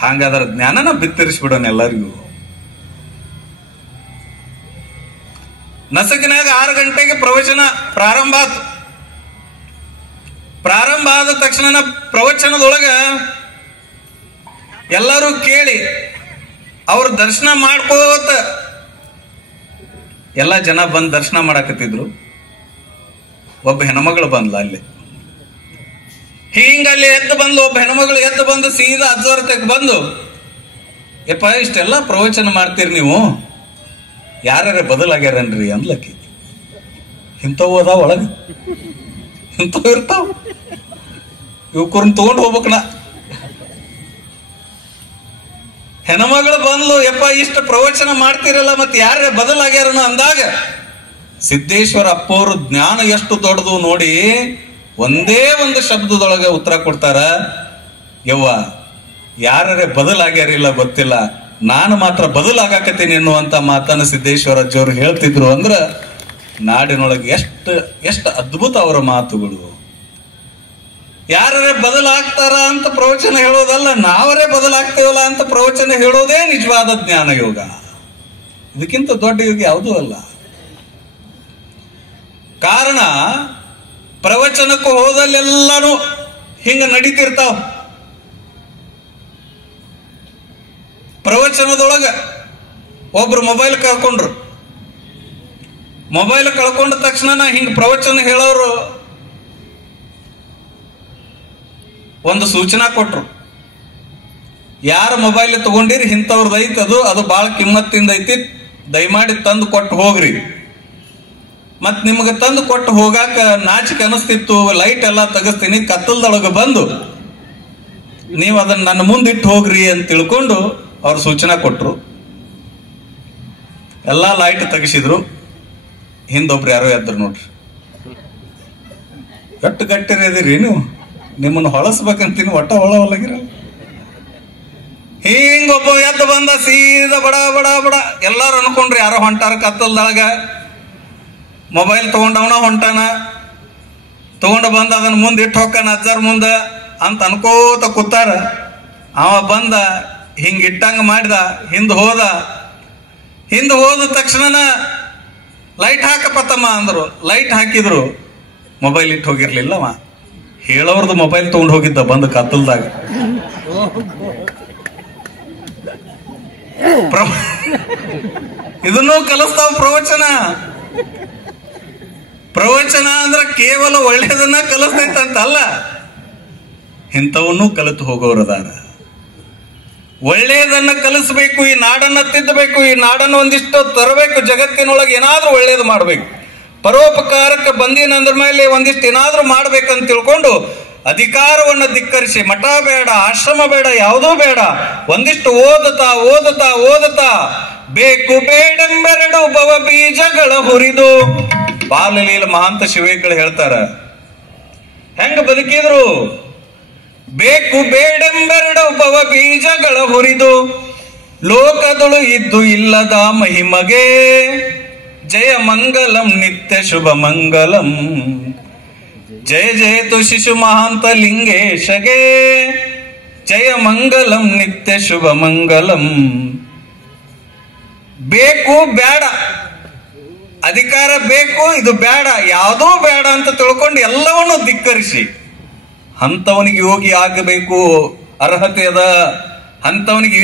ಹಾಗಾದ್ರ ಜ್ಞಾನನ ಬಿತ್ತರಿಸ್ಬಿಡೋಣ ಎಲ್ಲರಿಗೂ. ನಸಕಿನಾಗ 6 ಗಂಟೆಗೆ ಪ್ರವಚನ ಪ್ರಾರಂಭ ಆತು. ಪ್ರಾರಂಭ ಆದ ತಕ್ಷಣ ಪ್ರವಚನದೊಳಗ ಎಲ್ಲರೂ ಕೇಳಿ ಅವ್ರ ದರ್ಶನ ಮಾಡ್ಕೋತ ಎಲ್ಲ ಜನ ಬಂದು ದರ್ಶನ ಮಾಡಾಕತ್ತಿದ್ರು. ಒಬ್ಬ ಹೆಣ್ಮಗಳು ಬಂದ್ಲ ಅಲ್ಲಿ. ಹಿಂಗಲ್ಲಿ ಎದ್ದು ಬಂದು ಒಬ್ಬ ಹೆಣ್ಮಗಳು ಎದ್ದು ಬಂದು ಸೀದಾ ಅಜ್ಜೋರತೆಗೆ ಬಂದು, ಯಪ್ಪ ಇಷ್ಟೆಲ್ಲ ಪ್ರವಚನ ಮಾಡ್ತೀರಿ ನೀವು, ಯಾರ್ಯಾರ ಬದಲಾಗ್ಯಾರನ್ರಿ ಅಂದ್ಲಕ್ಕಿ. ಇಂಥವು ಅದಾವ ಒಳಗ, ಇಂಥವು ಇರ್ತಾವ, ಇವಕರನ್ನ ತಗೊಂಡು ಹೋಗ್ಬೇಕನ. ಹೆಣ್ಮಗಳು ಬಂದ್ಲು, ಯಪ್ಪ ಇಷ್ಟು ಪ್ರವಚನ ಮಾಡ್ತಿರಲ್ಲ ಮತ್ತೆ ಯಾರ್ಯಾರ ಬದಲಾಗ್ಯಾರನ ಅಂದಾಗ ಸಿದ್ದೇಶ್ವರ ಅಪ್ಪವರು ಜ್ಞಾನ ಎಷ್ಟು ದೊಡ್ಡದು ನೋಡಿ ಒಂದೇ ಒಂದು ಶಬ್ದದೊಳಗೆ ಉತ್ತರ ಕೊಡ್ತಾರ, ಯವ್ವ ಯಾರೇ ಬದಲಾಗ್ಯಾರಿಲ್ಲ ಗೊತ್ತಿಲ್ಲ, ನಾನು ಮಾತ್ರ ಬದಲಾಗಕತ್ತೀನಿ ಎನ್ನುವಂತ ಮಾತನ್ನ ಸಿದ್ದೇಶ್ವರ ಅಜ್ಜವರು ಹೇಳ್ತಿದ್ರು. ಅಂದ್ರ ನಾಡಿನೊಳಗೆ ಎಷ್ಟು ಅದ್ಭುತ ಅವರ ಮಾತುಗಳು. ಯಾರೇ ಬದಲಾಗ್ತಾರ ಅಂತ ಪ್ರವಚನ ಹೇಳೋದಲ್ಲ, ನಾವರೇ ಬದಲಾಗ್ತೇವಲ್ಲ ಅಂತ ಪ್ರವಚನ ಹೇಳೋದೇ ನಿಜವಾದ ಜ್ಞಾನ ಯೋಗ. ಇದಕ್ಕಿಂತ ದೊಡ್ಡ ಯೋಗ ಯಾವುದೂ ಅಲ್ಲ. ಕಾರಣ ಪ್ರವಚನಕ್ಕೂ ಹೋದಲ್ಲೆಲ್ಲಾನು ಹಿಂಗ ನಡೀತಿರ್ತಾವ. ಪ್ರವಚನದೊಳಗ ಒಬ್ರು ಮೊಬೈಲ್ ಕಳ್ಕೊಂಡ್ರು. ಮೊಬೈಲ್ ಕಳ್ಕೊಂಡ ತಕ್ಷಣ ಹಿಂಗ ಪ್ರವಚನ ಹೇಳೋರು ಒಂದು ಸೂಚನಾ ಕೊಟ್ರು, ಯಾರ ಮೊಬೈಲ್ ತಗೊಂಡಿರಿ ಇಂಥವ್ರದ್ದು ಐತಿ, ಅದು ಬಹಳ ಕಿಮ್ಮತ್ತಿಂದ ಐತಿ, ದಯಮಾಡಿ ತಂದು ಕೊಟ್ಟು ಹೋಗ್ರಿ. ಮತ್ ನಿಮ್ಗೆ ತಂದು ಕೊಟ್ಟು ಹೋಗಾಕ ನಾಚಿಕೆ ಅನಿಸ್ತಿತ್ತು, ಲೈಟ್ ಎಲ್ಲ ತೆಗಿಸ್ತೀನಿ, ಕತ್ತಲ್ದೊಳಗೆ ಬಂದು ನೀವು ಅದನ್ನ ನನ್ನ ಮುಂದಿಟ್ಟು ಹೋಗ್ರಿ ಅಂತ ತಿಳ್ಕೊಂಡು ಅವ್ರು ಸೂಚನಾ ಕೊಟ್ರು. ಎಲ್ಲಾ ಲೈಟ್ ತೆಗಿಸಿದ್ರು. ಹಿಂದೊಬ್ರು ಯಾರೋ ಎದ್ರು ನೋಡ್ರಿ, ಗಟ್ಟು ಗಟ್ಟಿರದಿರಿ ನೀವು, ನಿಮ್ಮನ್ನು ಹೊಳಸ್ಬೇಕಂತೀನಿ, ಒಟ್ಟ ಹೊಳಗಿರಲ್ಲ. ಹಿಂಗೊಬ್ಬ ಎದ್ದು ಬಂದ ಸೀದಾ ಬಡ ಬಡ ಬಡ. ಎಲ್ಲಾರು ಅನ್ಕೊಂಡ್ರಿ ಯಾರೋ ಹೊಂಟಾರ ಕತ್ತಲ್ದೊಳಗ, ಮೊಬೈಲ್ ತಗೊಂಡವನ ಹೊಂಟಾನ, ತಗೊಂಡು ಬಂದ ಅದನ್ನ ಮುಂದೆ ಇಟ್ಟು ಹೋಗ್ತಾನ ಅಜ್ಜಾರ್ ಮುಂದ ಅಂತ ಅನ್ಕೋತ ಕೂತಾರ. ಅವ ಬಂದ ಹಿಂಗ ಇಟ್ಟಂಗ ಮಾಡಿದ, ಹಿಂದ್ ಹೋದ ತಕ್ಷಣ ಲೈಟ್ ಹಾಕಪ್ಪತ್ತಮ್ಮ ಅಂದ್ರು. ಲೈಟ್ ಹಾಕಿದ್ರು, ಮೊಬೈಲ್ ಇಟ್ಟು ಹೋಗಿರ್ಲಿಲ್ಲವ, ಹೇಳೋರ್ದು ಮೊಬೈಲ್ ತಗೊಂಡು ಹೋಗಿದ್ದ ಬಂದು ಕತ್ತಲ್ದಾಗ. ಇದನ್ನೂ ಕಲಿಸ್ತಾವ ಪ್ರವಚನ ಅಂದ್ರೆ ಕೇವಲ ಒಳ್ಳೇದನ್ನ ಕಲಿಸ್ತೈತಂತಲ್ಲ, ಇಂಥವನ್ನೂ ಕಲಿತು ಹೋಗೋರದಾರ. ಒಳ್ಳೇದನ್ನ ಕಲಿಸ್ಬೇಕು, ಈ ನಾಡನ್ನ ತಿದ್ದಬೇಕು, ಈ ನಾಡನ್ನು ಒಂದಿಷ್ಟು ತರಬೇಕು, ಜಗತ್ತಿನೊಳಗೆ ಏನಾದ್ರೂ ಒಳ್ಳೇದು ಮಾಡ್ಬೇಕು, ಪರೋಪಕಾರಕ್ಕೆ ಬಂದಿನಂದ್ರ ಮೇಲೆ ಒಂದಿಷ್ಟು ಏನಾದ್ರೂ ಮಾಡ್ಬೇಕಂತ ತಿಳ್ಕೊಂಡು ಅಧಿಕಾರವನ್ನ ಧಿಕ್ಕರಿಸಿ, ಮಠ ಬೇಡ, ಆಶ್ರಮ ಬೇಡ, ಯಾವುದೂ ಬೇಡ, ಒಂದಿಷ್ಟು ಓದತಾ ಬೇಕು ಬೇಡೆಂಬೆರಡು ಭವ ಬೀಜಗಳ ಹುರಿದು. ಬಾಲಲೀಲ ಮಹಾಂತ ಶಿವೇಗಳು ಹೇಳ್ತಾರ, ಹೆಂಗ ಬದುಕಿದ್ರು, ಬೇಕು ಬೇಡೆಂಬೆರಡು ಭವ ಬೀಜಗಳ ಹುರಿದು, ಲೋಕದಳು ಇದ್ದು ಇಲ್ಲದ ಮಹಿಮಗೆ, ಜಯ ಮಂಗಲಂ ನಿತ್ಯ ಶುಭ ಮಂಗಲಂ, ಜಯ ಜಯತು ಶಿಶು ಮಹಾಂತ ಲಿಂಗೇಶಗೆ, ಜಯ ಮಂಗಲಂ ನಿತ್ಯ ಶುಭ ಮಂಗಲಂ. ಬೇಕು ಬೇಡ, ಅಧಿಕಾರ ಬೇಕು, ಇದು ಬೇಡ, ಯಾವುದೂ ಬೇಡ ಅಂತ ತಿಳ್ಕೊಂಡು ಎಲ್ಲವನ್ನೂ ಧಿಕ್ಕರಿಸಿ, ಅಂತವನಿಗೆ ಯೋಗಿ ಆಗಬೇಕು ಅರ್ಹತೆ ಅದ, ಅಂತವನಿಗೆ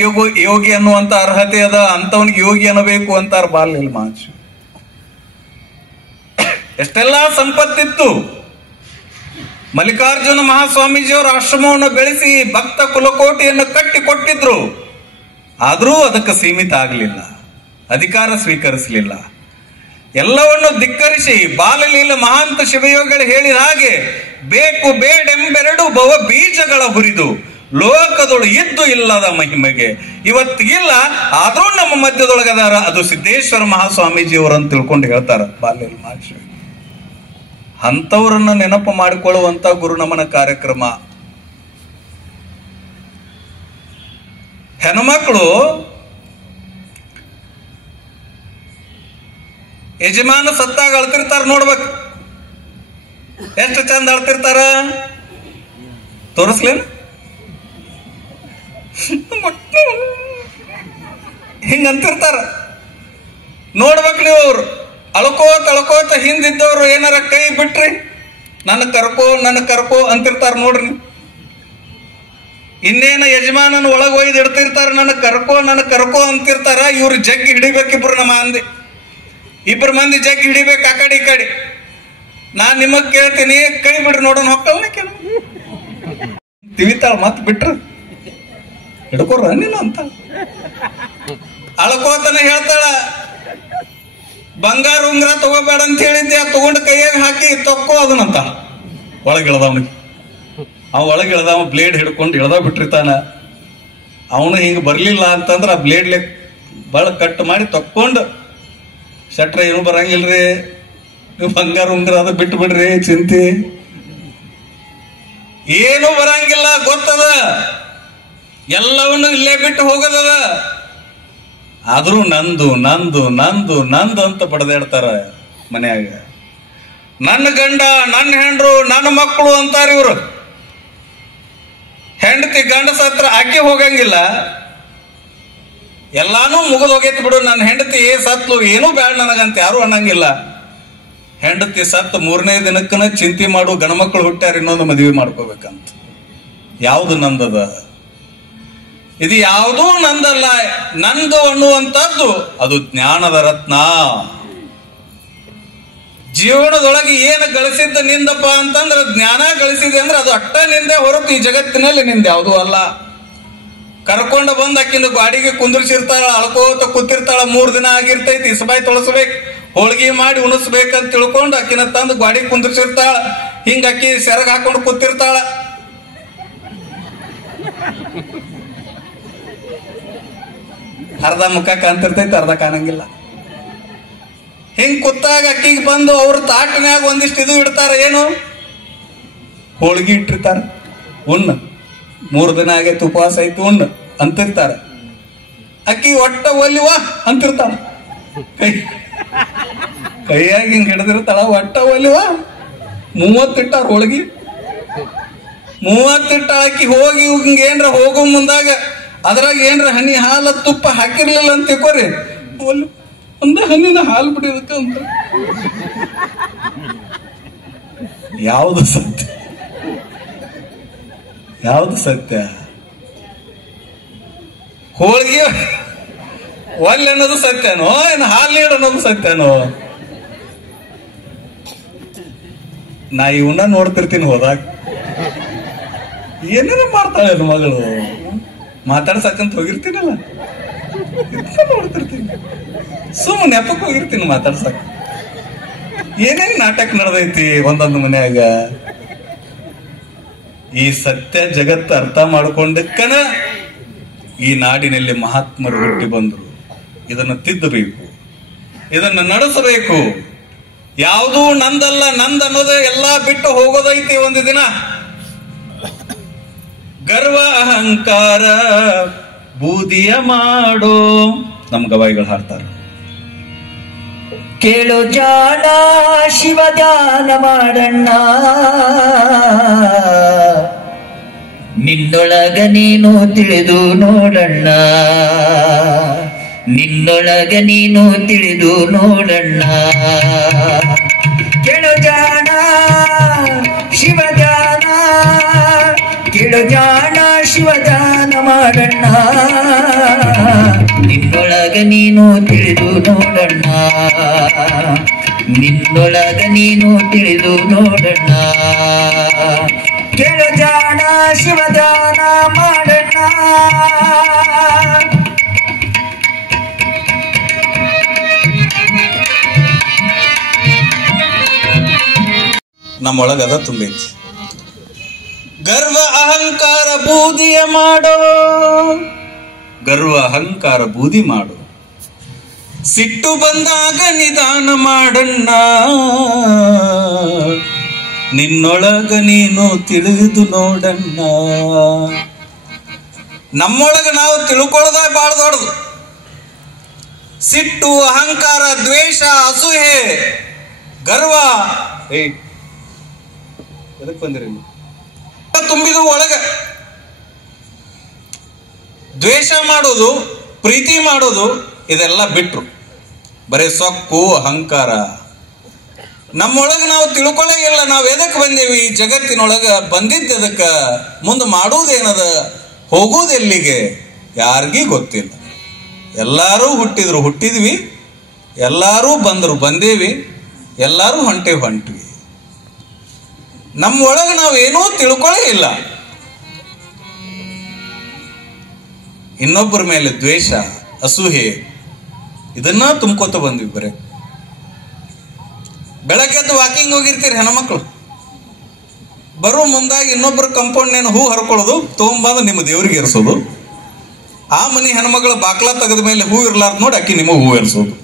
ಯೋಗಿ ಅನ್ನುವಂತ ಅರ್ಹತೆ ಅದ, ಅಂತವನಿಗೆ ಯೋಗಿ ಅನ್ನಬೇಕು ಅಂತಾರ ಬಾಲ್ಯ ಮಾಚು. ಎಷ್ಟೆಲ್ಲಾ ಸಂಪತ್ತಿತ್ತು. ಮಲ್ಲಿಕಾರ್ಜುನ ಮಹಾಸ್ವಾಮೀಜಿಯವರು ಆಶ್ರಮವನ್ನು ಬೆಳೆಸಿ ಭಕ್ತ ಕುಲಕೋಟಿಯನ್ನು ಕಟ್ಟಿ ಕೊಟ್ಟಿದ್ರು. ಆದರೂ ಅದಕ್ಕೆ ಸೀಮಿತ ಆಗಲಿಲ್ಲ, ಅಧಿಕಾರ ಸ್ವೀಕರಿಸಲಿಲ್ಲ. ಎಲ್ಲವನ್ನು ಧಿಕ್ಕರಿಸಿ ಬಾಲಲೀಲ ಮಹಾಂತ ಶಿವಯೋಗಿಗಳು ಹೇಳಿದ ಹಾಗೆ ಬೇಕು ಬೇಡೆಂಬೆರಡು ಭವ ಬೀಜಗಳ ಹುರಿದು, ಲೋಕದೊಳು ಇದ್ದು ಇಲ್ಲದ ಮಹಿಮೆಗೆ. ಇವತ್ತಿಗಿಲ್ಲ, ಆದ್ರೂ ನಮ್ಮ ಮಧ್ಯದೊಳಗದಾರ, ಅದು ಸಿದ್ದೇಶ್ವರ ಮಹಾಸ್ವಾಮೀಜಿಯವರು ಅಂತ ತಿಳ್ಕೊಂಡು ಹೇಳ್ತಾರ ಬಾಲಲೀಲ ಮಹಾಶಿವ. ಅಂಥವ್ರನ್ನ ನೆನಪು ಮಾಡಿಕೊಳ್ಳುವಂತ ಗುರುನಮನ ಕಾರ್ಯಕ್ರಮ. ಹೆಣ್ಮಕ್ಳು ಯಜಮಾನ ಸತ್ತಾಗ ಅಳ್ತಿರ್ತಾರ ನೋಡ್ಬೇಕು, ಎಷ್ಟು ಚಂದ ಅಳ್ತಿರ್ತಾರ. ತೋರಿಸ್ಲೇನು? ಹಿಂಗಂತಿರ್ತಾರ ನೋಡ್ಬೇಕು ನೀವು. ಅವ್ರು ಅಳ್ಕೋತ ಹಿಂದಿದ್ದವ್ರು ಏನಾರ ಕೈ ಬಿಟ್ರಿ ನನ್ನ ಕರ್ಕೋ ಅಂತಿರ್ತಾರ ನೋಡ್ರಿ. ಇನ್ನೇನ ಯಜಮಾನನ ಒಳಗೆ ಒಯ್ದು ಇಡ್ತಿರ್ತಾರ, ನನ್ನ ಕರ್ಕೋ ಅಂತಿರ್ತಾರ. ಇವ್ರು ಜಗ್ಗಿ ಹಿಡಿಬೇಕು, ಇಬ್ರು ಮಂದಿ ಜಗ್ಗಿ ಹಿಡಿಬೇಕು ಆ ಕಡೆ ಈ ಕಡೆ. ನಾನ್ ನಿಮಗ್ ಕೇಳ್ತೀನಿ, ಕೈ ಬಿಡ್ರಿ ನೋಡೋಣ, ಹೊಕ್ಕಲ್ಲ ತಿವಿತಾಳ ಮತ್ ಬಿಟ್ರ ಹಿಡ್ಕೊರ ನೀನು ಅಂತ ಅಳ್ಕೋತನ ಹೇಳ್ತಾಳ, ಬಂಗಾರ ಉಂಗ್ರ ತಗೋಬೇಡ ಅಂತ ಹೇಳಿದ್ದೆ, ತಗೊಂಡು ಕೈಯಾಗ ಹಾಕಿ ತೊಕ್ಕೋ ಅದನ್ನಂತ. ಒಳಗಿಳ್ದವನಿಗೆ ಒಳಗಿಳ್ದವ ಬ್ಲೇಡ್ ಹಿಡ್ಕೊಂಡು ಇಳ್ದ ಬಿಟ್ಟಿರ್ತಾನ. ಅವನು ಹಿಂಗ ಬರ್ಲಿಲ್ಲ ಅಂತಂದ್ರ ಆ ಬ್ಲೇಡ್ಲೆ ಬಹಳ ಕಟ್ ಮಾಡಿ ತಕ್ಕೊಂಡು, ಶಟ್ರ ಏನು ಬರಂಗಿಲ್ರಿ, ನೀವು ಬಂಗಾರ ಉಂಗ್ರ ಅದ ಬಿಟ್ಟು ಬಿಡ್ರಿ, ಚಿಂತಿ ಏನು ಬರಂಗಿಲ್ಲ ಗೊತ್ತದ, ಎಲ್ಲವನ್ನು ಇಲ್ಲೇ ಬಿಟ್ಟು ಹೋಗೋದದ. ಆದ್ರೂ ನಂದು ನಂದು ನಂದು ನಂದು ಅಂತ ಪಡೆದಾಡ್ತಾರ ಮನ್ಯಾಗ. ನನ್ನ ಗಂಡ, ನನ್ನ ಹೆಂಡ್ರು, ನನ್ನ ಮಕ್ಕಳು ಅಂತಾರ ಇವ್ರು. ಹೆಂಡತಿ ಗಂಡ ಸತ್ರ ಆಕೆ ಹೋಗಂಗಿಲ್ಲ, ಎಲ್ಲಾನು ಮುಗಿದು ಹೋಗೈತಿ ಬಿಡು, ನನ್ನ ಹೆಂಡತಿ ಸತ್ಲು ಏನೂ ಬ್ಯಾಡ ನನಗಂತ ಯಾರು ಅನ್ನಂಗಿಲ್ಲ. ಹೆಂಡತಿ ಸತ್ 3ನೇ ದಿನಕ್ಕನ ಚಿಂತೆ ಮಾಡು, ಗಣಮಕ್ಕಳು ಹುಟ್ಟ್ಯಾರ, ಇನ್ನೊಂದು ಮದುವೆ ಮಾಡ್ಕೋಬೇಕಂತ. ಯಾವುದು ನಂದದ? ಇದು ಯಾವುದೂ ನಂದಲ್ಲ. ನಂದು ಅನ್ನುವಂಥದ್ದು ಅದು ಜ್ಞಾನದ ರತ್ನ. ಜೀವನದೊಳಗೆ ಏನು ಗಳಿಸಿದ್ದ ನಿಂದಪ್ಪ ಅಂತಂದ್ರೆ ಜ್ಞಾನ ಗಳಿಸಿದೆ ಅಂದ್ರೆ ಅದು ಅಟ್ಟ ನಿಂದೆ ಹೊರತು ಈ ಜಗತ್ತಿನಲ್ಲಿ ನಿಂದ ಯಾವುದೂ ಅಲ್ಲ. ಕರ್ಕೊಂಡು ಬಂದ್ ಆಕಿಂದ ಗಾಡಿಗೆ ಕುಂದ್ರಿಸಿರ್ತಾಳ, ಅಳ್ಕೋತ ಕೂತಿರ್ತಾಳ, 3 ದಿನ ಆಗಿರ್ತೈತಿ, ಇಸಬಾಯಿ ತೊಳಸ್ಬೇಕು, ಹೋಳಿಗೆ ಮಾಡಿ ಉಣಿಸ್ಬೇಕಂತ ತಿಳ್ಕೊಂಡು ಆಕಿನ ತಂದು ಗಾಡಿ ಕುಂದ್ರಿಸಿರ್ತಾಳ. ಹಿಂಗ ಅಕ್ಕಿ ಸೆರಗ್ ಹಾಕೊಂಡು ಕೂತಿರ್ತಾಳ. ಅರ್ಧ ಮುಖ ಕಾಣ್ತಿರ್ತೈತಿ, ಅರ್ಧ ಕಾಣಂಗಿಲ್ಲ. ಹಿಂಗ್ ಕೂತಾಗ ಅಕ್ಕಿಗೆ ಬಂದು ಅವ್ರ ತಾಟಿನ್ಯಾಗ ಒಂದಿಷ್ಟು ಇದು ಇಡ್ತಾರ, ಏನು ಹೋಳಿಗೆ ಇಟ್ಟಿರ್ತಾರ, ಉಣ್ಣು 3 ದಿನ ಆಗೈತಿ, ಉಪವಾಸ ಐತಿ, ಉಣ್ಣು ಅಂತಿರ್ತಾರ. ಅಕ್ಕಿ ಒಟ್ಟ ಒಲ್ಲಿವಾ ಅಂತಿರ್ತಾಳ, ಕೈಯಾಗಿ ಹಿಂಗ್ ಹಿಡಿದಿರ್ತಾಳ, ಒಟ್ಟ ಒಲ್ಲಿವಾ. 30 ಇಟ್ಟಾರ ಹೋಳಿಗೆ, 30 ಇಟ್ಟ ಅಕ್ಕಿ ಹೋಗಿ ಹಿಂಗ ಏನ್ರ ಹೋಗೋ ಮುಂದಾಗ ಅದ್ರಾಗ ಏನ್ರ ಹನಿ ಹಾಲ ತುಪ್ಪ ಹಾಕಿರ್ಲಿಲ್ಲ ಅಂತ ತಿಳ್ಕೊರಿ, ಒಂದ ಹಣ್ಣಿನ ಹಾಲು ಬಿಡಿದಕ್ಕ ಅಂತ. ಯಾವುದು ಸತ್ಯ? ಯಾವುದು ಸತ್ಯ? ಹೋಳಿಗೆ ಒಲ್ಲೆ ಅನ್ನೋದು ಸತ್ಯನೋ, ಏನು ಹಾಲು ನೀಡು ಅನ್ನೋದು ಸತ್ಯನೋ? ನಾ ಇವನ್ನ ನೋಡ್ತಿರ್ತೀನಿ ಹೋದಾಗ, ಏನೇನು ಮಾಡ್ತಾಳೆ ಮಗಳು, ಮಾತಾಡ್ಸಕ್ಕಂತ ಹೋಗಿರ್ತೀನಲ್ಲ, ನೋಡ್ತಿರ್ತೀನಿ, ಸುಮ್ಮನೆ ನೆಪಕ್ಕೆ ಹೋಗಿರ್ತೀನಿ ಮಾತಾಡ್ಸಕ್. ಏನೇನ್ ನಾಟಕ ನಡೆದೈತಿ ಒಂದೊಂದು ಮನ್ಯಾಗ. ಈ ಸತ್ಯ ಜಗತ್ತು ಅರ್ಥ ಮಾಡ್ಕೊಂಡಕ್ಕನ ಈ ನಾಡಿನಲ್ಲಿ ಮಹಾತ್ಮರು ಹುಟ್ಟಿ ಬಂದ್ರು. ಇದನ್ನು ತಿದ್ದಬೇಕು, ಇದನ್ನು ನಡೆಸಬೇಕು. ಯಾವುದೂ ನಂದಲ್ಲ, ನಂದ್ ಅನ್ನೋದೇ ಎಲ್ಲಾ ಬಿಟ್ಟು ಹೋಗೋದೈತಿ ಒಂದು ದಿನ. ಗರ್ವ ಅಹಂಕಾರ ಬೂದಿಯ ಮಾಡೋ ನಮ್ ಗವಾಯಿಗಳು ಹಾಡ್ತಾರೆ. ಕೇಳು ಜಾಣ ಶಿವ ಧ್ಯಾನ ಮಾಡಣ್ಣ, ನಿನ್ನೊಳಗ ನೀನು ತಿಳಿದು ನೋಡಣ್ಣ, ನಿನ್ನೊಳಗ ನೀನು ತಿಳಿದು ನೋಡಣ್ಣ. ಕೇಳು ಜಾಣ ಶಿವ ಧ್ಯಾನ, ಕೇಳು ಜಾಣ ಶಿವ ಧ್ಯಾನ ಮಾಡಣ್ಣ, ನಿನ್ನೊಳಗ ನೀನು ತಿಳಿದು ನೋಡಣ್ಣ, ನಿನ್ನೊಳಗ ನೀನು ತಿಳಿದು ನೋಡಣ್ಣ. ಕೇಳು ಜಾಣ ಶಿವ ಧ್ಯಾನ ಮಾಡಣ್ಣ. ನಮ್ಮೊಳಗದ ತುಂಬೈತಿ. ಗರ್ವ ಅಹಂಕಾರ ಬೂದಿಯ ಮಾಡೋ, ಗರ್ವ ಅಹಂಕಾರ ಬೂದಿ ಮಾಡು. ಸಿಟ್ಟು ಬಂದಾಗ ನಿಧಾನ ಮಾಡಣ್ಣ, ನಿನ್ನೊಳಗ ನೀನು ತಿಳಿದು ನೋಡಣ್ಣ. ನಮ್ಮೊಳಗ ನಾವು ತಿಳ್ಕೊಳ್ಳೋದ ಬಾಳ ದೊಡ್ಡದು. ಸಿಟ್ಟು, ಅಹಂಕಾರ, ದ್ವೇಷ, ಅಸೂಯೆ, ಗರ್ವ ಎದಕ್ಕೆ ಬಂದಿರಿ ತುಂಬಿದು ಒಳಗ. ದ್ವೇಷ ಮಾಡೋದು, ಪ್ರೀತಿ ಮಾಡೋದು ಇದೆಲ್ಲ ಬಿಟ್ರು. ಬರೀ ಸೊಕ್ಕು, ಅಹಂಕಾರ. ನಮ್ಮೊಳಗೆ ನಾವು ತಿಳ್ಕೊಳ್ಳೇ ಇಲ್ಲ. ನಾವು ಎದಕ್ಕೆ ಬಂದೇವಿ ಈ ಜಗತ್ತಿನೊಳಗ, ಬಂದಿದ್ದು ಎದಕ್ಕೆ, ಮುಂದೆ ಮಾಡುವುದೇನದ, ಹೋಗುವುದೆಲ್ಲಿಗೆ ಯಾರಿಗೂ ಗೊತ್ತಿಲ್ಲ. ಎಲ್ಲರೂ ಹುಟ್ಟಿದ್ರು ಹುಟ್ಟಿದ್ವಿ, ಎಲ್ಲರೂ ಬಂದರು ಬಂದೇವಿ, ಎಲ್ಲರೂ ಹೊಂಟ್ವಿ. ನಮ್ಮ ಒಳಗೆ ನಾವೇನೂ ತಿಳ್ಕೊಳ್ಳೇ ಇಲ್ಲ. ಇನ್ನೊಬ್ಬರ ಮೇಲೆ ದ್ವೇಷ, ಅಸೂಹೆ ಇದನ್ನ ತುಂಬ್ಕೋತ ಬಂದ್ವಿ. ಬರೇ ಬೆಳಗ್ಗೆದ್ದು ವಾಕಿಂಗ್ ಹೋಗಿರ್ತೀರಿ ಹೆಣ್ಮಕ್ಳು, ಬರೋ ಮುಂದಾಗಿ ಇನ್ನೊಬ್ಬರ ಕಂಪೌಂಡ್ ನೇನು ಹೂ ಹರ್ಕೊಳ್ಳೋದು, ತಗೊಂಬಂದು ನಿಮ್ಮ ದೇವ್ರಿಗೆ ಏರ್ಸೋದು. ಆ ಮನೆ ಹೆಣ್ಮಕ್ಳು ಬಾಕ್ಲ ತೆಗೆದ ಮೇಲೆ ಹೂ ಇರ್ಲಾರ್ದು ನೋಡಿ ಅಕ್ಕಿ ನಿಮಗೆ ಹೂ ಏರ್ಸೋದು.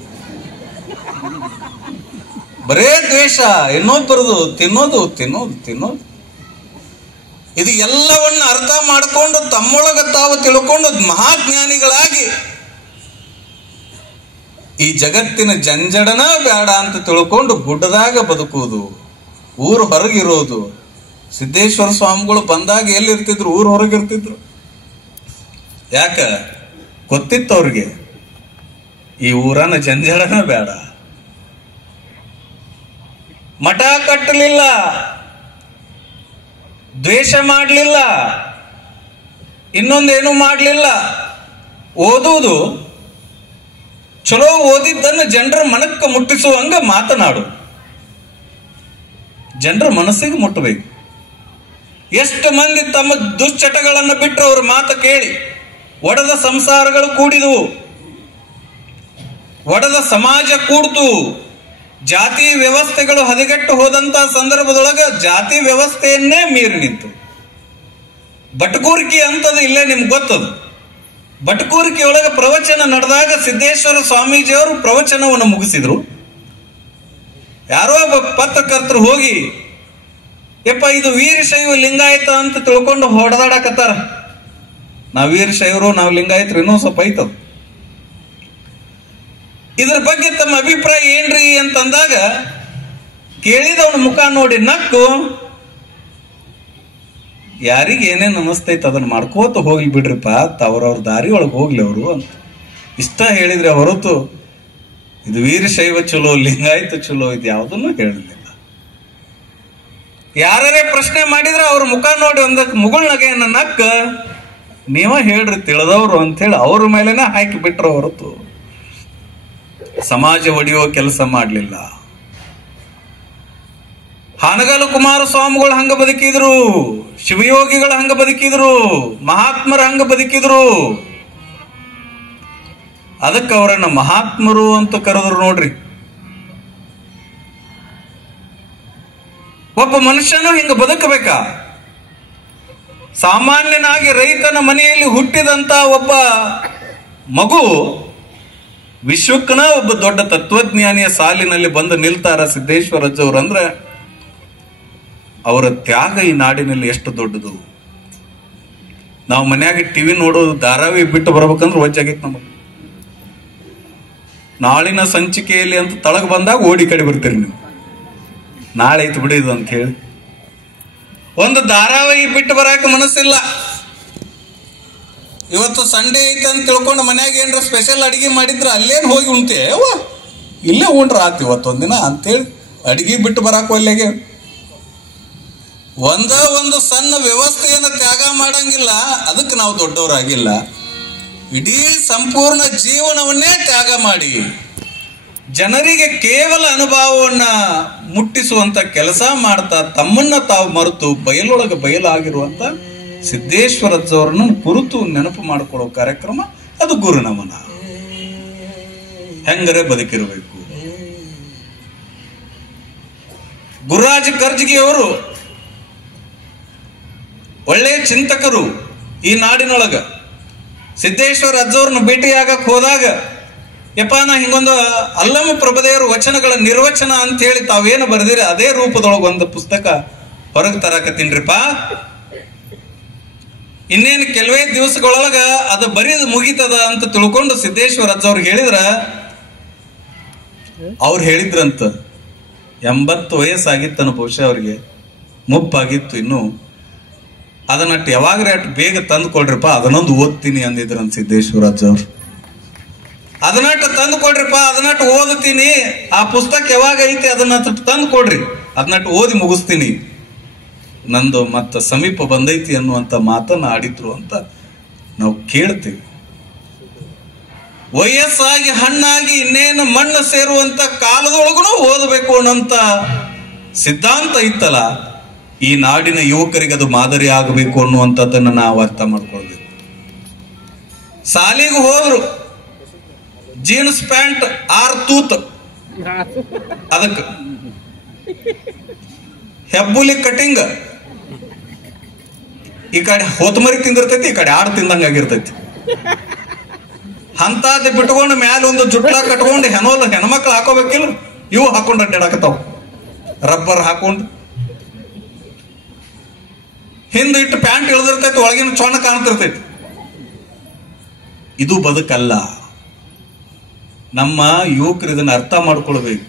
ಬರೇ ದ್ವೇಷ, ಇನ್ನೊಬ್ಬರದು ತಿನ್ನೋದು ತಿನ್ನೋದು ತಿನ್ನೋದು. ಇದು ಎಲ್ಲವನ್ನ ಅರ್ಥ ಮಾಡಿಕೊಂಡು ತಮ್ಮೊಳಗ ತಾವು ತಿಳ್ಕೊಂಡು ಮಹಾಜ್ಞಾನಿಗಳಾಗಿ ಈ ಜಗತ್ತಿನ ಜಂಜಡನ ಬೇಡ ಅಂತ ತಿಳ್ಕೊಂಡು ಗುಡ್ಡದಾಗ ಬದುಕುವುದು, ಊರು ಹೊರಗಿರೋದು. ಸಿದ್ದೇಶ್ವರ ಸ್ವಾಮಿಗಳು ಬಂದಾಗ ಎಲ್ಲಿರ್ತಿದ್ರು? ಊರು ಹೊರಗಿರ್ತಿದ್ರು. ಯಾಕ? ಗೊತ್ತಿತ್ತು ಅವ್ರಿಗೆ ಈ ಊರನ ಜಂಜಡನ ಬೇಡ. ಮಠ ಕಟ್ಟಲಿಲ್ಲ, ದ್ವೇಷ ಮಾಡಲಿಲ್ಲ, ಇನ್ನೊಂದೇನು ಮಾಡಲಿಲ್ಲ. ಓದುವುದು, ಚಲೋ ಓದಿದ್ದನ್ನು ಜನರ ಮನಕ್ಕೆ ಮುಟ್ಟಿಸುವಂಗ ಮಾತನಾಡು. ಜನರ ಮನಸ್ಸಿಗೆ ಮುಟ್ಟಬೇಕು. ಎಷ್ಟು ಮಂದಿ ತಮ್ಮ ದುಶ್ಚಟಗಳನ್ನು ಬಿಟ್ಟರು ಅವ್ರ ಮಾತು ಕೇಳಿ ಒಡೆದ ಸಂಸಾರಗಳು ಕೂಡಿದವು, ಒಡೆದ ಸಮಾಜ ಕೂಡ್ತು. ಜಾತಿ ವ್ಯವಸ್ಥೆಗಳು ಹದಗೆಟ್ಟು ಹೋದಂತ ಸಂದರ್ಭದೊಳಗ ಜಾತಿ ವ್ಯವಸ್ಥೆಯನ್ನೇ ಮೀರಿ ನಿಂತು ಬಟಕೂರಿಕೆ ಅಂತದ್ದು ಇಲ್ಲೇ ನಿಮ್ಗೆ ಗೊತ್ತದು. ಬಟಕೂರಿಕೆ ಒಳಗೆ ಪ್ರವಚನ ನಡೆದಾಗ ಸಿದ್ದೇಶ್ವರ ಸ್ವಾಮೀಜಿಯವರು ಪ್ರವಚನವನ್ನು ಮುಗಿಸಿದ್ರು. ಯಾರೋ ಒಬ್ಬ ಪತ್ರಕರ್ತರು ಹೋಗಿ, ಯಪ್ಪ ಇದು ವೀರಶೈವ ಲಿಂಗಾಯತ ಅಂತ ತಿಳ್ಕೊಂಡು ಹೊಡೆದಾಡಕತ್ತಾರ. ನಾವು ವೀರಶೈವರು, ನಾವು ಲಿಂಗಾಯತರು, ಇನ್ನೂ ಸ್ವಲ್ಪ ಐತದ. ಇದ್ರ ಬಗ್ಗೆ ತಮ್ಮ ಅಭಿಪ್ರಾಯ ಏನ್ರಿ ಅಂತಂದಾಗ ಕೇಳಿದವನ ಮುಖ ನೋಡಿ ನಕ್ಕು, ಯಾರಿಗೆ ಏನೇನು ಅನ್ನಿಸ್ತೈತೆ ಅದನ್ನ ಮಾಡ್ಕೋತ ಹೋಗ್ಲಿ ಬಿಡ್ರಿಪ್ಪ, ಅವ್ರವ್ರ ದಾರಿ ಒಳಗೆ ಹೋಗ್ಲಿ ಅವರು ಅಂತ ಇಷ್ಟ ಹೇಳಿದ್ರೆ ಹೊರತು ಇದು ವೀರಶೈವ ಚಲೋ, ಲಿಂಗಾಯತ ಚಲೋ, ಇದು ಯಾವುದನ್ನು ಹೇಳಲಿಲ್ಲ. ಯಾರೇ ಪ್ರಶ್ನೆ ಮಾಡಿದ್ರೆ ಅವ್ರ ಮುಖ ನೋಡಿ ಒಂದಕ್ಕೆ ಮುಗುಳ್ನಗೆಯನ್ನ ನಕ್ಕ, ನೀವ ಹೇಳ್ರಿ ತಿಳಿದವ್ರು ಅಂತ ಹೇಳಿ ಅವ್ರ ಮೇಲೆನೆ ಹಾಕಿ ಬಿಟ್ರ ಹೊರತು ಸಮಾಜ ಒಡೆಯುವ ಕೆಲಸ ಮಾಡಲಿಲ್ಲ. ಹಾನಗಲ್ ಕುಮಾರಸ್ವಾಮಿಗಳು ಹಂಗ ಬದುಕಿದ್ರು, ಶಿವಯೋಗಿಗಳು ಹಂಗ ಬದುಕಿದ್ರು, ಮಹಾತ್ಮರು ಹಂಗ ಬದುಕಿದ್ರು. ಅದಕ್ಕೆ ಅವರನ್ನ ಮಹಾತ್ಮರು ಅಂತ ಕರೆದ್ರು ನೋಡ್ರಿ. ಒಬ್ಬ ಮನುಷ್ಯನು ಹಿಂಗ ಬದುಕಬೇಕಾ? ಸಾಮಾನ್ಯನಾಗಿ ರೈತನ ಮನೆಯಲ್ಲಿ ಹುಟ್ಟಿದಂತ ಒಬ್ಬ ಮಗು ವಿಶ್ವಕ್ಕನ ಒಬ್ಬ ದೊಡ್ಡ ತತ್ವಜ್ಞಾನಿಯ ಸಾಲಿನಲ್ಲಿ ಬಂದು ನಿಲ್ತಾರ ಸಿದ್ದೇಶ್ವರಜ್ಜವ್ರು ಅಂದ್ರೆ ಅವರ ತ್ಯಾಗ ಈ ನಾಡಿನಲ್ಲಿ ಎಷ್ಟು ದೊಡ್ಡದು. ನಾವು ಮನ್ಯಾಗ ಟಿವಿ ನೋಡೋದು, ಧಾರಾವಾಹಿ ಬಿಟ್ಟು ಬರ್ಬೇಕಂದ್ರೆ ವಜ್ಜಾಗೈತೆ ನಮಗೆ. ನಾಳಿನ ಸಂಚಿಕೆಯಲ್ಲಿ ಅಂತ ತಳಗ ಬಂದಾಗ ಓಡಿ ಕಡೆ ಬರ್ತೀರಿ ನೀವು, ನಾಳೆ ಐತು ಬಿಡಿದು ಅಂತ ಹೇಳಿ. ಒಂದು ಧಾರಾವಾಹಿ ಬಿಟ್ಟು ಬರಾಕ ಮನಸ್ಸಿಲ್ಲ. ಇವತ್ತು ಸಂಡೇ ಐತೆ ಅಂತ ತಿಳ್ಕೊಂಡು ಮನ್ಯಾಗ ಏನ್ರ ಸ್ಪೆಷಲ್ ಅಡಿಗೆ ಮಾಡಿದ್ರೆ ಅಲ್ಲೇನು ಹೋಗಿ ಉಣ್ತೇ, ಇಲ್ಲೇ ಉಂಡ್ರ ಆತ ಇವತ್ತೊಂದಿನ ಅಂತೇಳಿ ಅಡಿಗೆ ಬಿಟ್ಟು ಬರಾಕ ಒಲ್ಲೆಗೆ. ಒಂದು ಸಣ್ಣ ವ್ಯವಸ್ಥೆಯನ್ನು ತ್ಯಾಗ ಮಾಡಂಗಿಲ್ಲ, ಅದಕ್ಕೆ ನಾವು ದೊಡ್ಡವರಾಗಿಲ್ಲ. ಇಡೀ ಸಂಪೂರ್ಣ ಜೀವನವನ್ನೇ ತ್ಯಾಗ ಮಾಡಿ ಜನರಿಗೆ ಕೇವಲ ಅನುಭವವನ್ನ ಮುಟ್ಟಿಸುವಂತ ಕೆಲಸ ಮಾಡ್ತಾ ತಮ್ಮನ್ನ ತಾವು ಮರೆತು ಬಯಲೊಳಗೆ ಬಯಲಾಗಿರುವಂತ ಸಿದ್ದೇಶ್ವರಜ್ಜವರನ್ನು ಕುರಿತು ನೆನಪು ಮಾಡಿಕೊಳ್ಳೋ ಕಾರ್ಯಕ್ರಮ ಅದು ಗುರುನಮನ. ಹೆಂಗರೆ ಬದುಕಿರಬೇಕು. ಗುರುರಾಜ ಕರ್ಜಗಿಯವರು ಒಳ್ಳೆಯ ಚಿಂತಕರು. ಈ ನಾಡಿನೊಳಗ ಸಿದ್ದೇಶ್ವರ ಅಜ್ಜವ್ರನ್ನ ಭೇಟಿಯಾಗಕ್ ಹೋದಾಗ, ಯಪ್ಪ ನಾ ಹಿಂಗೊಂದು ಅಲ್ಲಮ ಪ್ರಭುದೇವರ ವಚನಗಳ ನಿರ್ವಚನ ಅಂತ ಹೇಳಿ ತಾವೇನು ಬರೆದಿರಿ ಅದೇ ರೂಪದೊಳಗೆ ಒಂದು ಪುಸ್ತಕ ಹೊರಗೆ ತರಾಕತ್ತೀನ್ರಿಪ್ಪ. ಇನ್ನೇನು ಕೆಲವೇ ದಿವಸಗಳೊಳಗ ಅದು ಬರೀದ್ ಮುಗಿತದ ಅಂತ ತಿಳ್ಕೊಂಡು ಸಿದ್ದೇಶ್ವರ ಅಜ್ಜವ್ರಿಗೆ ಹೇಳಿದ್ರ, ಅವ್ರು ಹೇಳಿದ್ರಂತ 80 ವಯಸ್ಸಾಗಿತ್ತನ ಬಹುಶಃ ಅವ್ರಿಗೆ, ಮುಪ್ಪಾಗಿತ್ತು ಇನ್ನು. ಅದನ್ನಟ್ಟು ಯಾವಾಗ್ರೆ ಅಷ್ಟು ಬೇಗ ತಂದು ಕೊಡ್ರಿಪ್ಪ, ಅದನ್ನೊಂದು ಓದ್ತೀನಿ ಅಂದಿದ್ರಂತ ಸಿದ್ದೇಶ್ವರಾಜ್ ಅವ್ರು. ಅದನ್ನಟ್ಟು ತಂದು ಕೊಡ್ರಿಪ್ಪ, ಅದನ್ನಟ್ಟು ಓದುತ್ತೀನಿ, ಆ ಪುಸ್ತಕ ಯಾವಾಗ ಐತಿ ಅದನ್ನ ತಂದು ಕೊಡ್ರಿ, ಅದನ್ನಟ್ಟು ಓದಿ ಮುಗಿಸ್ತೀನಿ, ನಂದು ಮತ್ತ ಸಮೀಪ ಬಂದೈತಿ ಅನ್ನುವಂತ ಮಾತನ್ನ ಆಡಿದ್ರು ಅಂತ ನಾವು ಕೇಳ್ತೀವಿ. ವಯಸ್ಸಾಗಿ ಹಣ್ಣಾಗಿ ಇನ್ನೇನು ಮಣ್ಣು ಸೇರುವಂತ ಕಾಲದೊಳಗೂ ಓದಬೇಕು ಅನ್ನೋಂತ ಸಿದ್ಧಾಂತ ಇತ್ತಲ್ಲ, ಈ ನಾಡಿನ ಯುವಕರಿಗೆ ಅದು ಮಾದರಿ ಆಗಬೇಕು ಅನ್ನುವಂಥದ್ದನ್ನ ನಾವು ಅರ್ಥ ಮಾಡ್ಕೊಳ್ಬೇಕು. ಸಾಲಿಗೆ ಹೋದ್ರು, ಜೀನ್ಸ್ ಪ್ಯಾಂಟ್ 6 ತೂತ್, ಅದಕ್ಕೆ ಹೆಬ್ಬುಲಿ ಕಟಿಂಗ್, ಈ ಕಡೆ ಹೊತ್ತಮರಿ ತಿಂದಿರ್ತೈತಿ, ಈ ಕಡೆ ಆಡು ತಿಂದಂಗ ಆಗಿರ್ತೈತಿ. ಅಂತದ್ ಬಿಟ್ಕೊಂಡು ಮ್ಯಾಲ ಒಂದು ಜುಟ್ಲ ಕಟ್ಕೊಂಡು ಹೆಣ್ಮಕ್ಳು ಹಾಕೋಬೇಕಿಲ್ಲ, ಇವು ಹಾಕೊಂಡು ಅಡ್ಡಾಡಕತ್ತಾವ, ರಬ್ಬರ್ ಹಾಕೊಂಡು ಹಿಂದ ಇಟ್ಟು ಪ್ಯಾಂಟ್ ಇಳಿದಿರ್ತೈತಿ, ಒಳಗಿನ ಚೊಣ್ಣ ಕಾಣ್ತಿರ್ತೈತಿ. ಇದು ಬದುಕಲ್ಲ. ನಮ್ಮ ಯುವಕರು ಇದನ್ನ ಅರ್ಥ ಮಾಡ್ಕೊಳ್ಬೇಕು.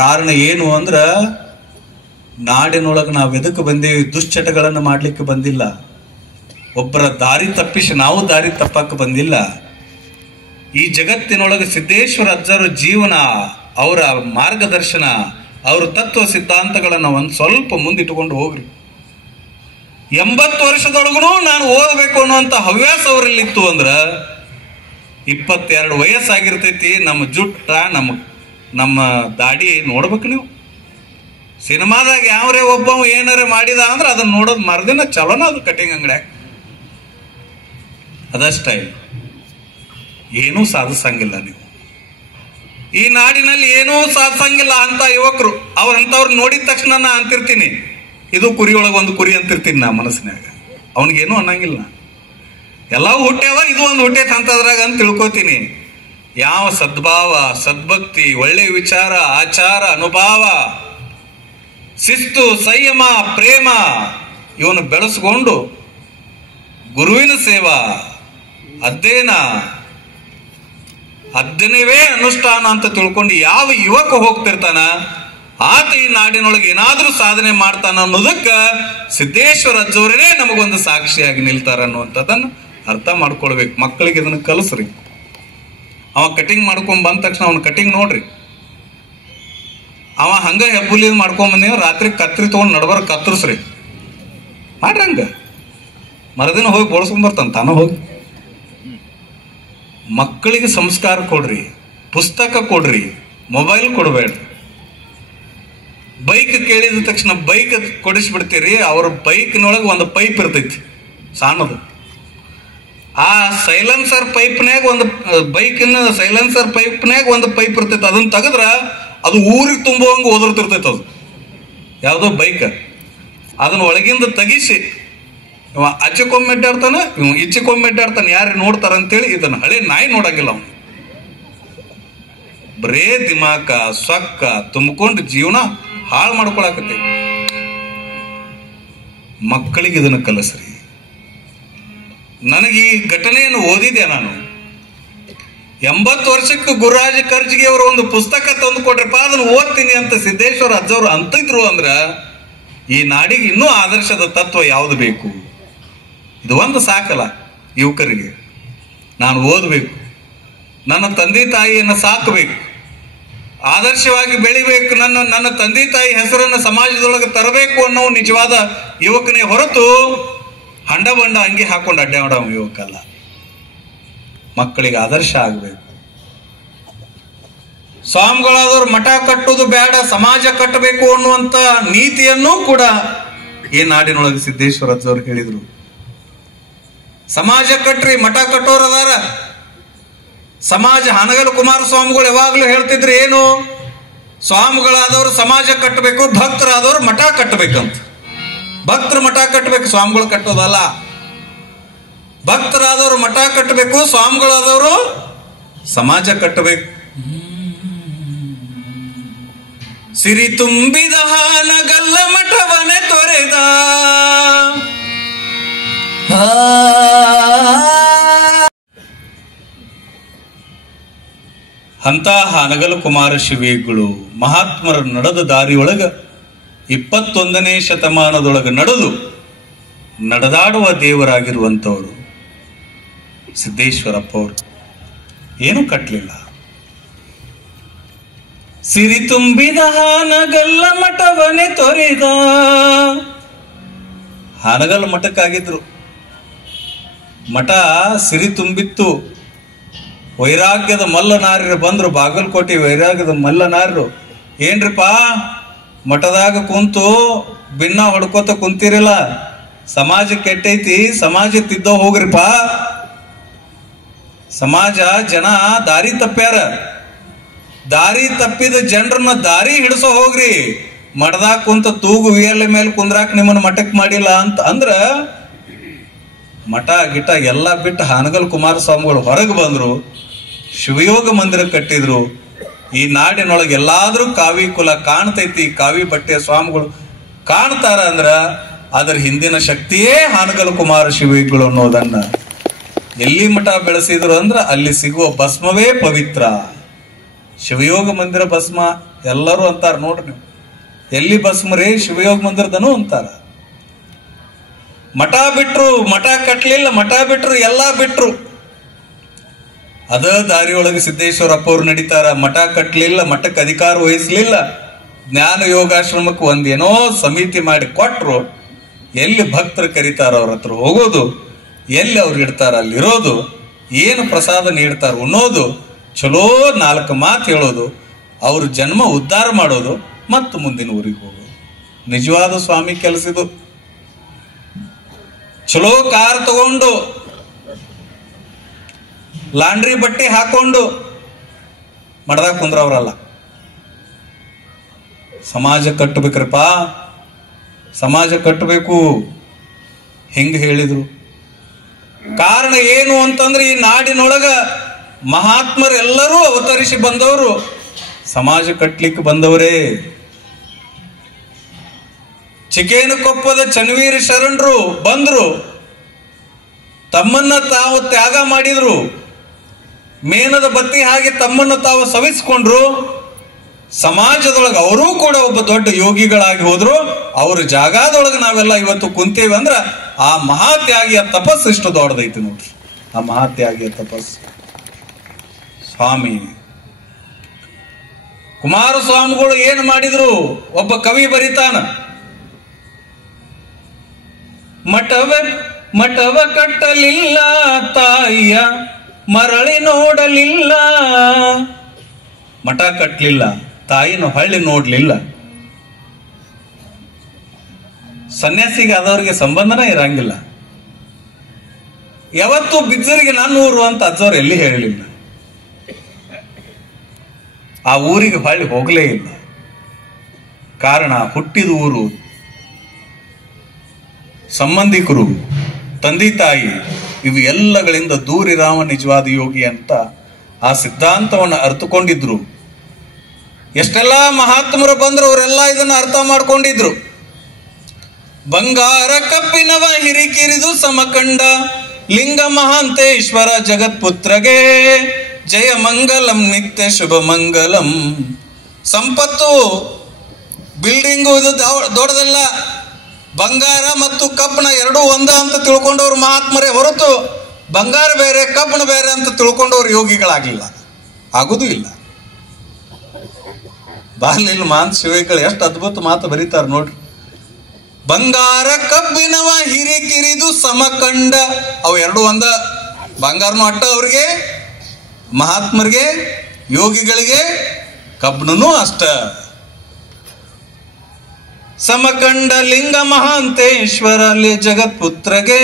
ಕಾರಣ ಏನು ಅಂದ್ರ, ನಾಡಿನೊಳಗೆ ನಾವು ಎದಕ್ಕೆ ಬಂದೇವಿ? ದುಶ್ಚಟಗಳನ್ನ ಮಾಡ್ಲಿಕ್ಕೆ ಬಂದಿಲ್ಲ, ಒಬ್ಬರ ದಾರಿ ತಪ್ಪಿಸಿ ನಾವು ದಾರಿ ತಪ್ಪಕ್ಕೆ ಬಂದಿಲ್ಲ. ಈ ಜಗತ್ತಿನೊಳಗೆ ಸಿದ್ದೇಶ್ವರ ಅಜ್ಜರ ಜೀವನ, ಅವರ ಮಾರ್ಗದರ್ಶನ, ಅವರ ತತ್ವ ಸಿದ್ಧಾಂತಗಳನ್ನ ಒಂದ್ ಸ್ವಲ್ಪ ಮುಂದಿಟ್ಟುಕೊಂಡು ಹೋಗ್ರಿ. 80 ವರ್ಷದೊಳಗೂ ನಾನು ಓದಬೇಕು ಅನ್ನುವಂತ ಹವ್ಯಾಸ ಅವರಲ್ಲಿತ್ತು ಅಂದ್ರ, 22 ವಯಸ್ಸಾಗಿರ್ತೈತಿ, ನಮ್ಮ ಜುಟ್ಟ, ನಮ್ಮ ದಾಡಿ ನೋಡ್ಬೇಕು ನೀವು. ಸಿನಿಮಾದಾಗ ಯಾವ್ರೇ ಒಬ್ಬ ಏನಾರ ಮಾಡಿದ ಅಂದ್ರೆ ಅದನ್ನ ನೋಡೋದು ಮರದಿನ ಚಲೋನ ಅದು ಕಟಿಂಗ್ ಅಂಗಡ್ಯಾಗ, ಅದ ಸ್ಟೈಲ್. ಏನೂ ಸಾಧಿಸಂಗಿಲ್ಲ ನೀವು. ಈ ನಾಡಿನಲ್ಲಿ ಏನೂ ಸಾಧಿಸಂಗಿಲ್ಲ ಅಂತ ಯುವಕರು, ಅವ್ರಂತವ್ರು ನೋಡಿದ ತಕ್ಷಣ ನಾ ಅಂತಿರ್ತೀನಿ, ಇದು ಕುರಿಯೊಳಗೆ ಒಂದು ಕುರಿ ಅಂತಿರ್ತೀನಿ ನಾ ಮನಸ್ಸಿನಾಗ. ಅವನಿಗೇನು ಅನ್ನಂಗಿಲ್ಲ, ಎಲ್ಲವೂ ಹುಟ್ಟ್ಯಾವ, ಇದು ಒಂದು ಹುಟ್ಟೈತೆ ಅಂತದ್ರಾಗ ಅಂತ ತಿಳ್ಕೊತೀನಿ. ಯಾವ ಸದ್ಭಾವ, ಸದ್ಭಕ್ತಿ, ಒಳ್ಳೆ ವಿಚಾರ, ಆಚಾರ, ಅನುಭವ, ಶಿಸ್ತು, ಸಂಯಮ, ಪ್ರೇಮ ಇವನು ಬೆಳೆಸ್ಕೊಂಡು ಗುರುವಿನ ಸೇವಾ, ಅಧ್ಯಯನವೇ ಅನುಷ್ಠಾನ ಅಂತ ತಿಳ್ಕೊಂಡು ಯಾವ ಯುವಕ ಹೋಗ್ತಿರ್ತಾನ ಆತ ಈ ನಾಡಿನೊಳಗೆ ಏನಾದ್ರೂ ಸಾಧನೆ ಮಾಡ್ತಾನ ಅನ್ನೋದಕ್ಕ ಸಿದ್ದೇಶ್ವರ ಅಜ್ಜವರೇ ನಮಗೊಂದು ಸಾಕ್ಷಿಯಾಗಿ ನಿಲ್ತಾರ ಅನ್ನುವಂಥದ್ದನ್ನು ಅರ್ಥ ಮಾಡ್ಕೊಳ್ಬೇಕು. ಮಕ್ಕಳಿಗೆ ಇದನ್ನ ಕಲಿಸ್ರಿ. ಅವ ಕಟಿಂಗ್ ಮಾಡ್ಕೊಂಡ್ ಬಂದ ತಕ್ಷಣ ಅವನ ಕಟಿಂಗ್ ನೋಡ್ರಿ. ಅವ ಹಂಗ ಹೆಬ್ಬುಲಿ ಮಾಡ್ಕೊಂಡ್ ಬಂದೀವ, ರಾತ್ರಿ ಕತ್ರಿ ತಗೊಂಡ್ ನಡ್ಬರ್ ಕತ್ತರಿಸ್ರಿ, ಮಾಡ್ರಿ ಹಂಗ. ಮರದಿನ ಹೋಗಿ ಬೋಳ್ಸ್ಕೊಂಡ್ ಬರ್ತಾನ ತಾನ ಹೋಗಿ. ಮಕ್ಕಳಿಗೆ ಸಂಸ್ಕಾರ ಕೊಡ್ರಿ, ಪುಸ್ತಕ ಕೊಡ್ರಿ, ಮೊಬೈಲ್ ಕೊಡ್ಬೇಡ್ರಿ. ಬೈಕ್ ಕೇಳಿದ ತಕ್ಷಣ ಬೈಕ್ ಕೊಡಿಸ್ಬಿಡ್ತೀರಿ. ಅವ್ರ ಬೈಕ್ನೊಳಗೆ ಒಂದು ಪೈಪ್ ಇರ್ತೈತಿ ಸಣ್ಣದು, ಆ ಸೈಲೆನ್ಸರ್ ಪೈಪ್ನ್ಯಾಗ ಒಂದು ಬೈಕಿನ ಸೈಲೆನ್ಸರ್ ಪೈಪ್ನ್ಯಾಗ ಒಂದು ಪೈಪ್ ಇರ್ತೈತಿ. ಅದನ್ನ ತೆಗದ್ರ ಅದು ಊರಿಗೆ ತುಂಬುವಂಗ ಓದಿರ್ತಿರ್ತೈತಿ. ಅದು ಯಾವುದೋ ಬೈಕ್, ಅದನ್ನ ಒಳಗಿಂದ ತೆಗಿಸಿ ಇವ ಅಚ್ಚಿಕೊಮ್ಮೆಡ್ಡಾಡ್ತಾನ, ಇವ ಇಚ್ಚಿಕೊಮ್ಮೆಡ್ಡಾಡ್ತಾನೆ, ಯಾರು ನೋಡ್ತಾರ ಅಂತೇಳಿ ಇದನ್ನ ಹಳೆ ನಾಯಿ ನೋಡಂಗಿಲ್ಲ. ಅವನು ಬರೇ ದಿಮಾಕ ಸೊಕ್ಕ ತುಂಬಿಕೊಂಡು ಜೀವನ ಹಾಳು ಮಾಡ್ಕೊಳಕತ್ತೆ. ಮಕ್ಕಳಿಗೆ ಇದನ್ನ ಕಲಿಸ್ರಿ. ನನಗೆ ಈ ಘಟನೆಯನ್ನು ಓದಿದೆ ನಾನು. 80 ವರ್ಷಕ್ಕೆ ಗುರುರಾಜ ಕರ್ಜಿಗೆ ಅವರು ಒಂದು ಪುಸ್ತಕ ತಂದು ಕೊಟ್ರಪ್ಪ, ಅದನ್ನು ಓದ್ತೀನಿ ಅಂತ ಸಿದ್ದೇಶ್ವರ ಅಜ್ಜವರು ಅಂತಿದ್ರು ಅಂದ್ರ, ಈ ನಾಡಿಗೆ ಇನ್ನೂ ಆದರ್ಶದ ತತ್ವ ಯಾವುದು ಬೇಕು? ಇದು ಒಂದು ಸಾಕಲ್ಲ ಯುವಕರಿಗೆ. ನಾನು ಓದಬೇಕು, ನನ್ನ ತಂದೆ ತಾಯಿಯನ್ನು ಸಾಕಬೇಕು, ಆದರ್ಶವಾಗಿ ಬೆಳಿಬೇಕು, ನನ್ನ ತಂದೆ ತಾಯಿ ಹೆಸರನ್ನು ಸಮಾಜದೊಳಗೆ ತರಬೇಕು ಅನ್ನೋ ನಿಜವಾದ ಯುವಕನೇ ಹೊರತು ಹಂಡ ಬಂಡ ಅಂಗಿ ಹಾಕೊಂಡು ಅಡ್ಡಾಡೋ ಯುವಕಲ್ಲ. ಮಕ್ಕಳಿಗೆ ಆದರ್ಶ ಆಗಬೇಕು. ಸ್ವಾಮಿಗಳಾದವ್ರು ಮಠ ಕಟ್ಟುವುದು ಬೇಡ, ಸಮಾಜ ಕಟ್ಟಬೇಕು ಅನ್ನುವಂತ ನೀತಿಯನ್ನು ಕೂಡ ಈ ನಾಡಿನೊಳಗೆ ಸಿದ್ದೇಶ್ವರ ಅಜ್ಜವ್ರು ಹೇಳಿದ್ರು. ಸಮಾಜ ಕಟ್ರಿ, ಮಠ ಕಟ್ಟೋರು ಅದಾರ. ಸಮಾಜ ಹನಗಲ್ ಕುಮಾರಸ್ವಾಮಿಗಳು ಯಾವಾಗ್ಲೂ ಹೇಳ್ತಿದ್ರು ಏನು, ಸ್ವಾಮಿಗಳಾದವರು ಸಮಾಜ ಕಟ್ಟಬೇಕು, ಭಕ್ತರಾದವರು ಮಠ ಕಟ್ಟಬೇಕಂತ. ಭಕ್ತರು ಮಠ ಕಟ್ಟಬೇಕು, ಸ್ವಾಮಿಗಳು ಕಟ್ಟೋದಲ್ಲ. ಭಕ್ತರಾದವರು ಮಠ ಕಟ್ಟಬೇಕು, ಸ್ವಾಮಿಗಳಾದವರು ಸಮಾಜ ಕಟ್ಟಬೇಕು. ಸಿರಿ ತುಂಬಿದ ಹಾನಗಲ್ಲ ಮಠವನೆ ತೊರೆದ, ಅಂತ ಹಾನಗಲ್ ಕುಮಾರ ಶಿವಿಗಳು ಮಹಾತ್ಮರ ನಡೆದ ದಾರಿಯೊಳಗ 21ನೇ ಶತಮಾನದೊಳಗ ನಡೆದಾಡುವ ದೇವರಾಗಿರುವಂಥವರು ಸಿದ್ದೇಶ್ವರಪ್ಪ ಅವರು ಏನು ಕಟ್ಟಲಿಲ್ಲ. ಸಿರಿ ತುಂಬಿದ ಹಾನಗಲ್ಲ ಮಠವನೇ ತೊರೆದ. ಹಾನಗಲ್ ಮಠಕ್ಕಾಗಿದ್ರು. ಮಠ ಸಿರಿ ತುಂಬಿತ್ತು. ವೈರಾಗ್ಯದ ಮಲ್ಲನಾರ್ಯರು ಬಂದ್ರು. ಬಾಗಲಕೋಟೆ ವೈರಾಗ್ಯದ ಮಲ್ಲನಾರ್ಯರು, ಏನ್ರಿಪ್ಪ ಮಠದಾಗ ಕುಂತು ಭಿನ್ನ ಹೊಡ್ಕೋತ ಕುಂತಿರಲ್ಲ, ಸಮಾಜ ಕೆಟ್ಟೈತಿ, ಸಮಾಜ ತಿದ್ದೋ ಹೋಗ್ರಿಪ್ಪ. ಸಮಾಜ ಜನ ದಾರಿ ತಪ್ಪ್ಯಾರ, ದಾರಿ ತಪ್ಪಿದ ಜನರನ್ನ ದಾರಿ ಹಿಡಿಸೋ ಹೋಗ್ರಿ. ಮಠದಾಗ ಕುಂತ ತೂಗು ವಿಯಲ್ಲ ಮೇಲೆ ಕುಂದ್ರಾಕ್ ನಿಮ್ಮನ್ನ ಮಠಕ್ ಮಾಡಿಲ್ಲ ಅಂತ ಅಂದ್ರ ಮಠ ಗಿಟ ಎಲ್ಲ ಬಿಟ್ಟು ಹಾನಗಲ್ ಕುಮಾರಸ್ವಾಮಿಗಳು ಹೊರಗೆ ಬಂದ್ರು. ಶಿವಯೋಗ ಮಂದಿರ ಕಟ್ಟಿದ್ರು. ಈ ನಾಡಿನೊಳಗೆ ಎಲ್ಲಾದ್ರೂ ಕಾವಿ ಕುಲ ಕಾಣ್ತೈತಿ, ಕಾವಿ ಬಟ್ಟೆಯ ಸ್ವಾಮಿಗಳು ಕಾಣ್ತಾರ ಅಂದ್ರ ಅದರ ಹಿಂದಿನ ಶಕ್ತಿಯೇ ಹಾನಗಲ್ ಕುಮಾರ ಶಿವಿಗಳು ಅನ್ನೋದನ್ನ ಎಲ್ಲಿ ಮಠ ಬೆಳೆಸಿದ್ರು ಅಂದ್ರ ಅಲ್ಲಿ ಸಿಗುವ ಭಸ್ಮವೇ ಪವಿತ್ರ. ಶಿವಯೋಗ ಮಂದಿರ ಭಸ್ಮ ಎಲ್ಲರೂ ಅಂತಾರ ನೋಡ್ರಿ ನೀವು. ಎಲ್ಲಿ ಭಸ್ಮ ರೇ? ಶಿವಯೋಗ ಮಂದಿರದನು ಅಂತಾರ. ಮಠ ಬಿಟ್ರು, ಮಠ ಕಟ್ಲಿಲ್ಲ, ಮಠ ಬಿಟ್ರು, ಎಲ್ಲಾ ಬಿಟ್ರು. ಅದ ದಾರಿಯೊಳಗೆ ಸಿದ್ದೇಶ್ವರಪ್ಪ ಅವ್ರು ನಡೀತಾರ. ಮಠ ಕಟ್ಲಿಲ್ಲ, ಮಠಕ್ಕೆ ಅಧಿಕಾರ ವಹಿಸ್ಲಿಲ್ಲ. ಜ್ಞಾನ ಯೋಗಾಶ್ರಮಕ್ಕೆ ಒಂದೇನೋ ಸಮಿತಿ ಮಾಡಿ ಕೊಟ್ರು. ಎಲ್ಲಿ ಭಕ್ತರು ಕರೀತಾರ ಅವ್ರ ಹತ್ರ ಹೋಗೋದು, ಎಲ್ಲಿ ಅವ್ರು ಇಡ್ತಾರ ಅಲ್ಲಿರೋದು, ಏನು ಪ್ರಸಾದ ನೀಡ್ತಾರ ಉಣ್ಣೋದು, ಚಲೋ 4 ಮಾತು ಹೇಳೋದು, ಅವ್ರ ಜನ್ಮ ಉದ್ಧಾರ ಮಾಡೋದು, ಮತ್ತು ಮುಂದಿನ ಊರಿಗೆ ಹೋಗೋದು. ನಿಜವಾದ ಸ್ವಾಮಿ ಕೆಲಸಿದು. ಚಲೋ ಕಾರ್ ತಗೊಂಡು ಲಾಂಡ್ರಿ ಬಟ್ಟೆ ಹಾಕೊಂಡು ಮಠದಾಗ ಕುಂದ್ರವ್ರಲ್ಲ. ಸಮಾಜ ಕಟ್ಟಬೇಕ್ರಪ್ಪ, ಸಮಾಜ ಕಟ್ಟಬೇಕು. ಹೆಂಗ ಹೇಳಿದ್ರು? ಕಾರಣ ಏನು ಅಂತಂದ್ರೆ ಈ ನಾಡಿನೊಳಗ ಮಹಾತ್ಮರೆಲ್ಲರೂ ಅವತರಿಸಿ ಬಂದವರು ಸಮಾಜ ಕಟ್ಲಿಕ್ಕೆ ಬಂದವರೇ. ಚಿಕೇನಕೊಪ್ಪದ ಚನ್ನವೀರ ಶರಣರು ಬಂದ್ರು, ತಮ್ಮನ್ನ ತಾವು ತ್ಯಾಗ ಮಾಡಿದ್ರು. ಮೇನದ ಬತ್ತಿ ಹಾಗೆ ತಮ್ಮನ್ನು ತಾವು ಸವಿಸ್ಕೊಂಡ್ರು. ಸಮಾಜದೊಳಗೆ ಅವರೂ ಕೂಡ ಒಬ್ಬ ದೊಡ್ಡ ಯೋಗಿಗಳಾಗಿ ಹೋದ್ರು. ಅವ್ರ ಜಾಗದೊಳಗೆ ನಾವೆಲ್ಲ ಇವತ್ತು ಕುಂತೇವೆ ಅಂದ್ರ ಆ ಮಹಾತ್ಯಾಗಿಯ ತಪಸ್ಸು ಇಷ್ಟು ದೊಡ್ಡದೈತಿ ನೋಡ್ರಿ. ಆ ಮಹಾತ್ಯಾಗಿಯ ತಪಸ್ಸು ಸ್ವಾಮಿ ಕುಮಾರಸ್ವಾಮಿಗಳು ಏನು ಮಾಡಿದ್ರು? ಒಬ್ಬ ಕವಿ ಬರಿತಾನ, ಮಠವ ಕಟ್ಟಲಿಲ್ಲ ತಾಯಿಯ ಮರಳಿ ನೋಡಲಿಲ್ಲ. ಮಠ ಕಟ್ಟಲಿಲ್ಲ, ತಾಯಿನ ಹೊಳ್ಳಿ ನೋಡ್ಲಿಲ್ಲ. ಸನ್ಯಾಸಿಗೆ ಆದವ್ರಿಗೆ ಸಂಬಂಧನ ಇರಂಗಿಲ್ಲ. ಯಾವತ್ತು ಬಿಜ್ಜರಿಗೆ ನನ್ನ ಊರು ಅಂತ ಅಜ್ಜವ್ರು ಎಲ್ಲಿ ಹೇಳಲಿಲ್ಲ. ಆ ಊರಿಗೆ ಹೊಳ್ಳಿ ಹೋಗಲೇ ಇಲ್ಲ. ಕಾರಣ ಹುಟ್ಟಿದ ಊರು, ಸಂಬಂಧಿಕರು, ತಂದೆ ತಾಯಿ ಇವು ಎಲ್ಲಗಳಿಂದ ದೂರಿರಾಮ ನಿಜವಾದ ಯೋಗಿ ಅಂತ ಆ ಸಿದ್ಧಾಂತವನ್ನು ಅರ್ಥಕೊಂಡಿದ್ರು. ಎಷ್ಟೆಲ್ಲ ಮಹಾತ್ಮರು ಬಂದ್ರು, ಅವರೆಲ್ಲ ಇದನ್ನ ಅರ್ಥ ಮಾಡ್ಕೊಂಡಿದ್ರು. ಬಂಗಾರ ಕಪ್ಪಿನವ ಹಿರಿಕಿರಿದು ಸಮಕಂಡ ಲಿಂಗ ಮಹಾಂತೇಶ್ವರ ಜಗತ್ಪುತ್ರಗೆ ಜಯ ಮಂಗಲಂ ನಿತ್ಯ ಶುಭ ಮಂಗಲಂ. ಸಂಪತ್ತು ಬಿಲ್ಡಿಂಗು ಇದು ದೊಡ್ಡದಲ್ಲ. ಬಂಗಾರ ಮತ್ತು ಕಬ್ಬಣ ಎರಡೂ ಒಂದ ಅಂತ ತಿಳ್ಕೊಂಡವ್ರು ಮಹಾತ್ಮರೇ ಹೊರತು ಬಂಗಾರ ಬೇರೆ ಕಬ್ಬಣ ಬೇರೆ ಅಂತ ತಿಳ್ಕೊಂಡವ್ರು ಯೋಗಿಗಳಾಗಿಲ್ಲ, ಆಗುದೂ ಇಲ್ಲ. ಬಾಲಿಲ್ ಮಾನ್ ಶಿವಿಗಳು ಎಷ್ಟು ಅದ್ಭುತ ಮಾತು ಬರೀತಾರ ನೋಡ್ರಿ. ಬಂಗಾರ ಕಬ್ಬಿನವ ಹಿರಿಕಿರಿದು ಸಮಕಂಡ, ಅವು ಎರಡು ಒಂದ. ಬಂಗಾರನು ಅಟ್ಟ ಅವ್ರಿಗೆ, ಮಹಾತ್ಮರಿಗೆ, ಯೋಗಿಗಳಿಗೆ, ಕಬ್ಬಣನೂ ಅಷ್ಟ. ಸಮಕಂಡ ಲಿಂಗ ಮಹಾಂತೇಶ್ವರ ಜಗತ್ಪುತ್ರಗೆ.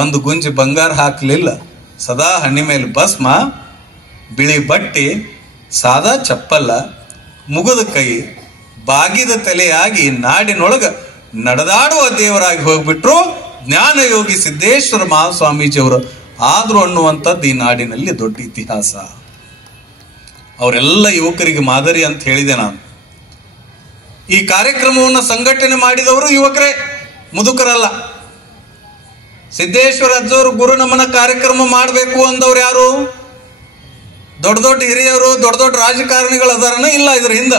ಒಂದು ಗುಂಜಿ ಬಂಗಾರ ಹಾಕಲಿಲ್ಲ, ಸದಾ ಹಣ್ಣಿ ಮೇಲೆ ಭಸ್ಮ, ಬಿಳಿ ಬಟ್ಟೆ, ಸಾದಾ ಚಪ್ಪಲ್ಲ, ಮುಗಿದ ಕೈ, ಬಾಗಿದ ತಲೆಯಾಗಿ ನಾಡಿನೊಳಗ ನಡೆದಾಡುವ ದೇವರಾಗಿ ಹೋಗ್ಬಿಟ್ರು ಜ್ಞಾನಯೋಗಿ ಸಿದ್ದೇಶ್ವರ ಮಹಾಸ್ವಾಮೀಜಿಯವರು ಆದ್ರು ಅನ್ನುವಂಥದ್ದು ಈ ನಾಡಿನಲ್ಲಿ ದೊಡ್ಡ ಇತಿಹಾಸ. ಅವರೆಲ್ಲ ಯುವಕರಿಗೆ ಮಾದರಿ ಅಂತ ಹೇಳಿದೆ ನಾನು. ಈ ಕಾರ್ಯಕ್ರಮವನ್ನು ಸಂಘಟನೆ ಮಾಡಿದವರು ಯುವಕರೇ, ಮುದುಕರಲ್ಲ. ಸಿದ್ದೇಶ್ವರ ಅಜ್ಜವರು ಗುರು ನಮನ ಕಾರ್ಯಕ್ರಮ ಮಾಡಬೇಕು ಅಂದವ್ರು ಯಾರು? ದೊಡ್ಡ ದೊಡ್ಡ ಹಿರಿಯರು ದೊಡ್ಡ ದೊಡ್ಡ ರಾಜಕಾರಣಿಗಳು ಅದಾರನ ಇಲ್ಲ. ಇದ್ರ ಹಿಂದ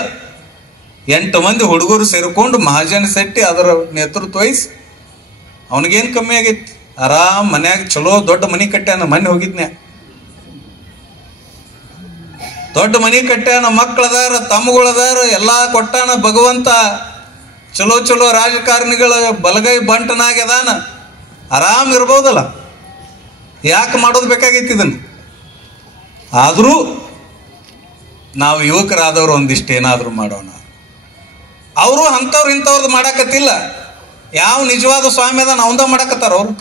8 ಮಂದಿ ಹುಡುಗರು ಸೇರಿಕೊಂಡು ಮಹಾಜನ ಶೆಟ್ಟಿ ಅದರ ನೇತೃತ್ವ ವಹಿಸಿ ಅವನಿಗೇನು ಕಮ್ಮಿ ಆಗೈತಿ, ಆರಾಮ್ ಮನ್ಯಾಗ ಚಲೋ ದೊಡ್ಡ ಮನಿ ಕಟ್ಟ್ಯಾನ. ಮನೆ ಹೋಗಿದ್ನ್ಯಾ, ದೊಡ್ಡ ಮನಿ ಕಟ್ಟ್ಯಾನ, ಮಕ್ಕಳದಾರ, ತಮ್ಮಗಳದಾರ, ಎಲ್ಲಾ ಕೊಟ್ಟಾನ ಭಗವಂತ. ಚಲೋ ಚಲೋ ರಾಜಕಾರಣಿಗಳ ಬಲಗೈ ಬಂಟನಾಗ್ಯದಾನ, ಆರಾಮ್ ಇರ್ಬೋದಲ್ಲ. ಯಾಕೆ ಮಾಡೋದು ಬೇಕಾಗೈತಿ ಇದನ್ನು? ಆದರೂ ನಾವು ಯುವಕರಾದವ್ರು ಒಂದಿಷ್ಟು ಏನಾದರೂ ಮಾಡೋಣ. ಅವರು ಅಂಥವ್ರು ಇಂಥವ್ರದ್ದು ಮಾಡಾಕತ್ತಿಲ್ಲ. ಯಾವ ನಿಜವಾದ ಸ್ವಾಮಿ ಅದ ಅವಂದ ಮಾಡಾಕತ್ತಾರ ಅವರು.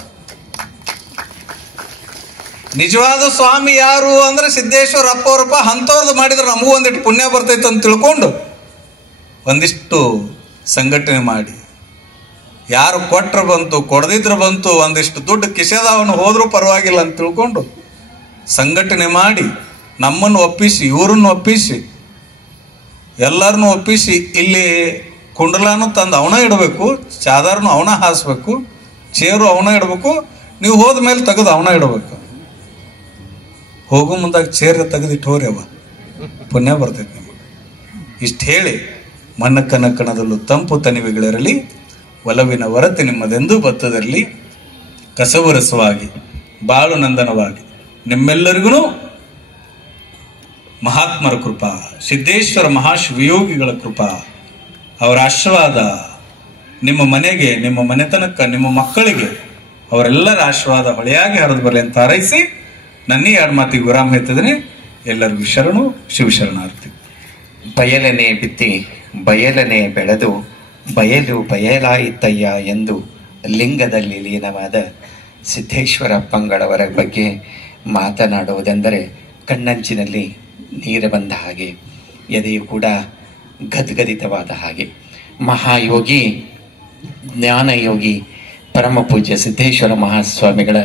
ನಿಜವಾದ ಸ್ವಾಮಿ ಯಾರು ಅಂದ್ರೆ ಸಿದ್ದೇಶ್ವರ ಅಪ್ಪವರಪ್ಪ. ಅಂಥವ್ರದ್ದು ಮಾಡಿದ್ರೆ ನಮಗೂ ಒಂದಿಷ್ಟು ಪುಣ್ಯ ಬರ್ತೈತೆ ಅಂತ ತಿಳ್ಕೊಂಡು ಒಂದಿಷ್ಟು ಸಂಘಟನೆ ಮಾಡಿ, ಯಾರು ಕೊಟ್ರ ಬಂತು ಕೊಡದಿದ್ರ ಬಂತು, ಒಂದಿಷ್ಟು ದುಡ್ಡು ಕಿಸೆದವನು ಹೋದ್ರೂ ಪರವಾಗಿಲ್ಲ ಅಂತ ತಿಳ್ಕೊಂಡು ಸಂಘಟನೆ ಮಾಡಿ ನಮ್ಮನ್ನು ಒಪ್ಪಿಸಿ ಇವ್ರನ್ನ ಒಪ್ಪಿಸಿ ಎಲ್ಲರನ್ನೂ ಒಪ್ಪಿಸಿ ಇಲ್ಲಿ ಕುಂಡಲಾನು ತಂದು ಅವನ ಇಡಬೇಕು, ಚಾದರ್ನು ಅವನ ಹಾಸ್ಬೇಕು, ಚೇರು ಅವನ ಇಡಬೇಕು. ನೀವು ಹೋದ ಮೇಲೆ ತೆಗೆದು ಅವನ ಇಡಬೇಕು. ಹೋಗೋ ಮುಂದಾಗ ಚೇರ್ ತೆಗೆದಿಟ್ಟು ಹೋರಿ ಅವ ಪುಣ್ಯ ಬರ್ತೈತೆ ನಿಮಗೆ. ಇಷ್ಟು ಹೇಳಿ ಮಣ್ಣಕ್ಕನ ಕಣದಲ್ಲೂ ತಂಪು ತನಿವೆಗಳಿರಲಿ, ಒಲವಿನ ಹೊರತೆ ನಿಮ್ಮದೆಂದೂ ಬತ್ತದಿರಲಿ. ಕಸವರಸವಾಗಿ ಬಾಳು ನಂದನವಾಗಿ ನಿಮ್ಮೆಲ್ಲರಿಗೂ ಮಹಾತ್ಮರ ಕೃಪಾ, ಸಿದ್ದೇಶ್ವರ ಮಹಾಶಿವಯೋಗಿಗಳ ಕೃಪಾ, ಅವರ ಆಶೀರ್ವಾದ ನಿಮ್ಮ ಮನೆಗೆ, ನಿಮ್ಮ ಮನೆತನಕ್ಕೆ, ನಿಮ್ಮ ಮಕ್ಕಳಿಗೆ ಅವರೆಲ್ಲರ ಆಶೀರ್ವಾದ ಹೊಳೆಯಾಗಿ ಹರಿದು ಬರಲಿ ಅಂತ ಹಾರೈಸಿ ನನ್ನೇ 2 ಮಾತಿಗೆ ವಿರಾಮ ಹೇಳ್ತಿದ್ದೀನಿ. ಎಲ್ಲರಿಗೂ ಶರಣು, ಶಿವಶರಣಾರ್ಥಿ. ಬಯಲನೆ ಬಿತ್ತಿ ಬಯಲನೆ ಬೆಳೆದು ಬಯಲು ಬಯಲಾಯಿತಯ್ಯ ಎಂದು ಲಿಂಗದಲ್ಲಿ ಲೀನವಾದ ಸಿದ್ದೇಶ್ವರ ಅಪ್ಪಂಗಳವರ ಬಗ್ಗೆ ಮಾತನಾಡುವುದೆಂದರೆ ಕಣ್ಣಂಚಿನಲ್ಲಿ ನೀರು ಬಂದ ಹಾಗೆ, ಎದೆಯು ಕೂಡ ಗದ್ಗದಿತವಾದ ಹಾಗೆ. ಮಹಾಯೋಗಿ, ಜ್ಞಾನಯೋಗಿ, ಪರಮ ಪೂಜ್ಯ ಸಿದ್ದೇಶ್ವರ ಮಹಾಸ್ವಾಮಿಗಳ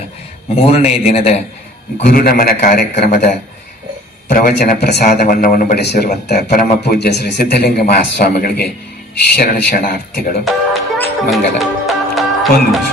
3ನೇ ದಿನದ ಗುರುನಮನ ಕಾರ್ಯಕ್ರಮದ ಪ್ರವಚನ ಪ್ರಸಾದವನ್ನು ಉಣಬಡಿಸಿರುವಂಥ ಪರಮ ಪೂಜ್ಯ ಶ್ರೀ ಸಿದ್ಧಲಿಂಗ ಮಹಾಸ್ವಾಮಿಗಳಿಗೆ ಶರಣಾರ್ಥಿಗಳು. ಮಂಗಲ. ಒಂದು ನಿಮಿಷ.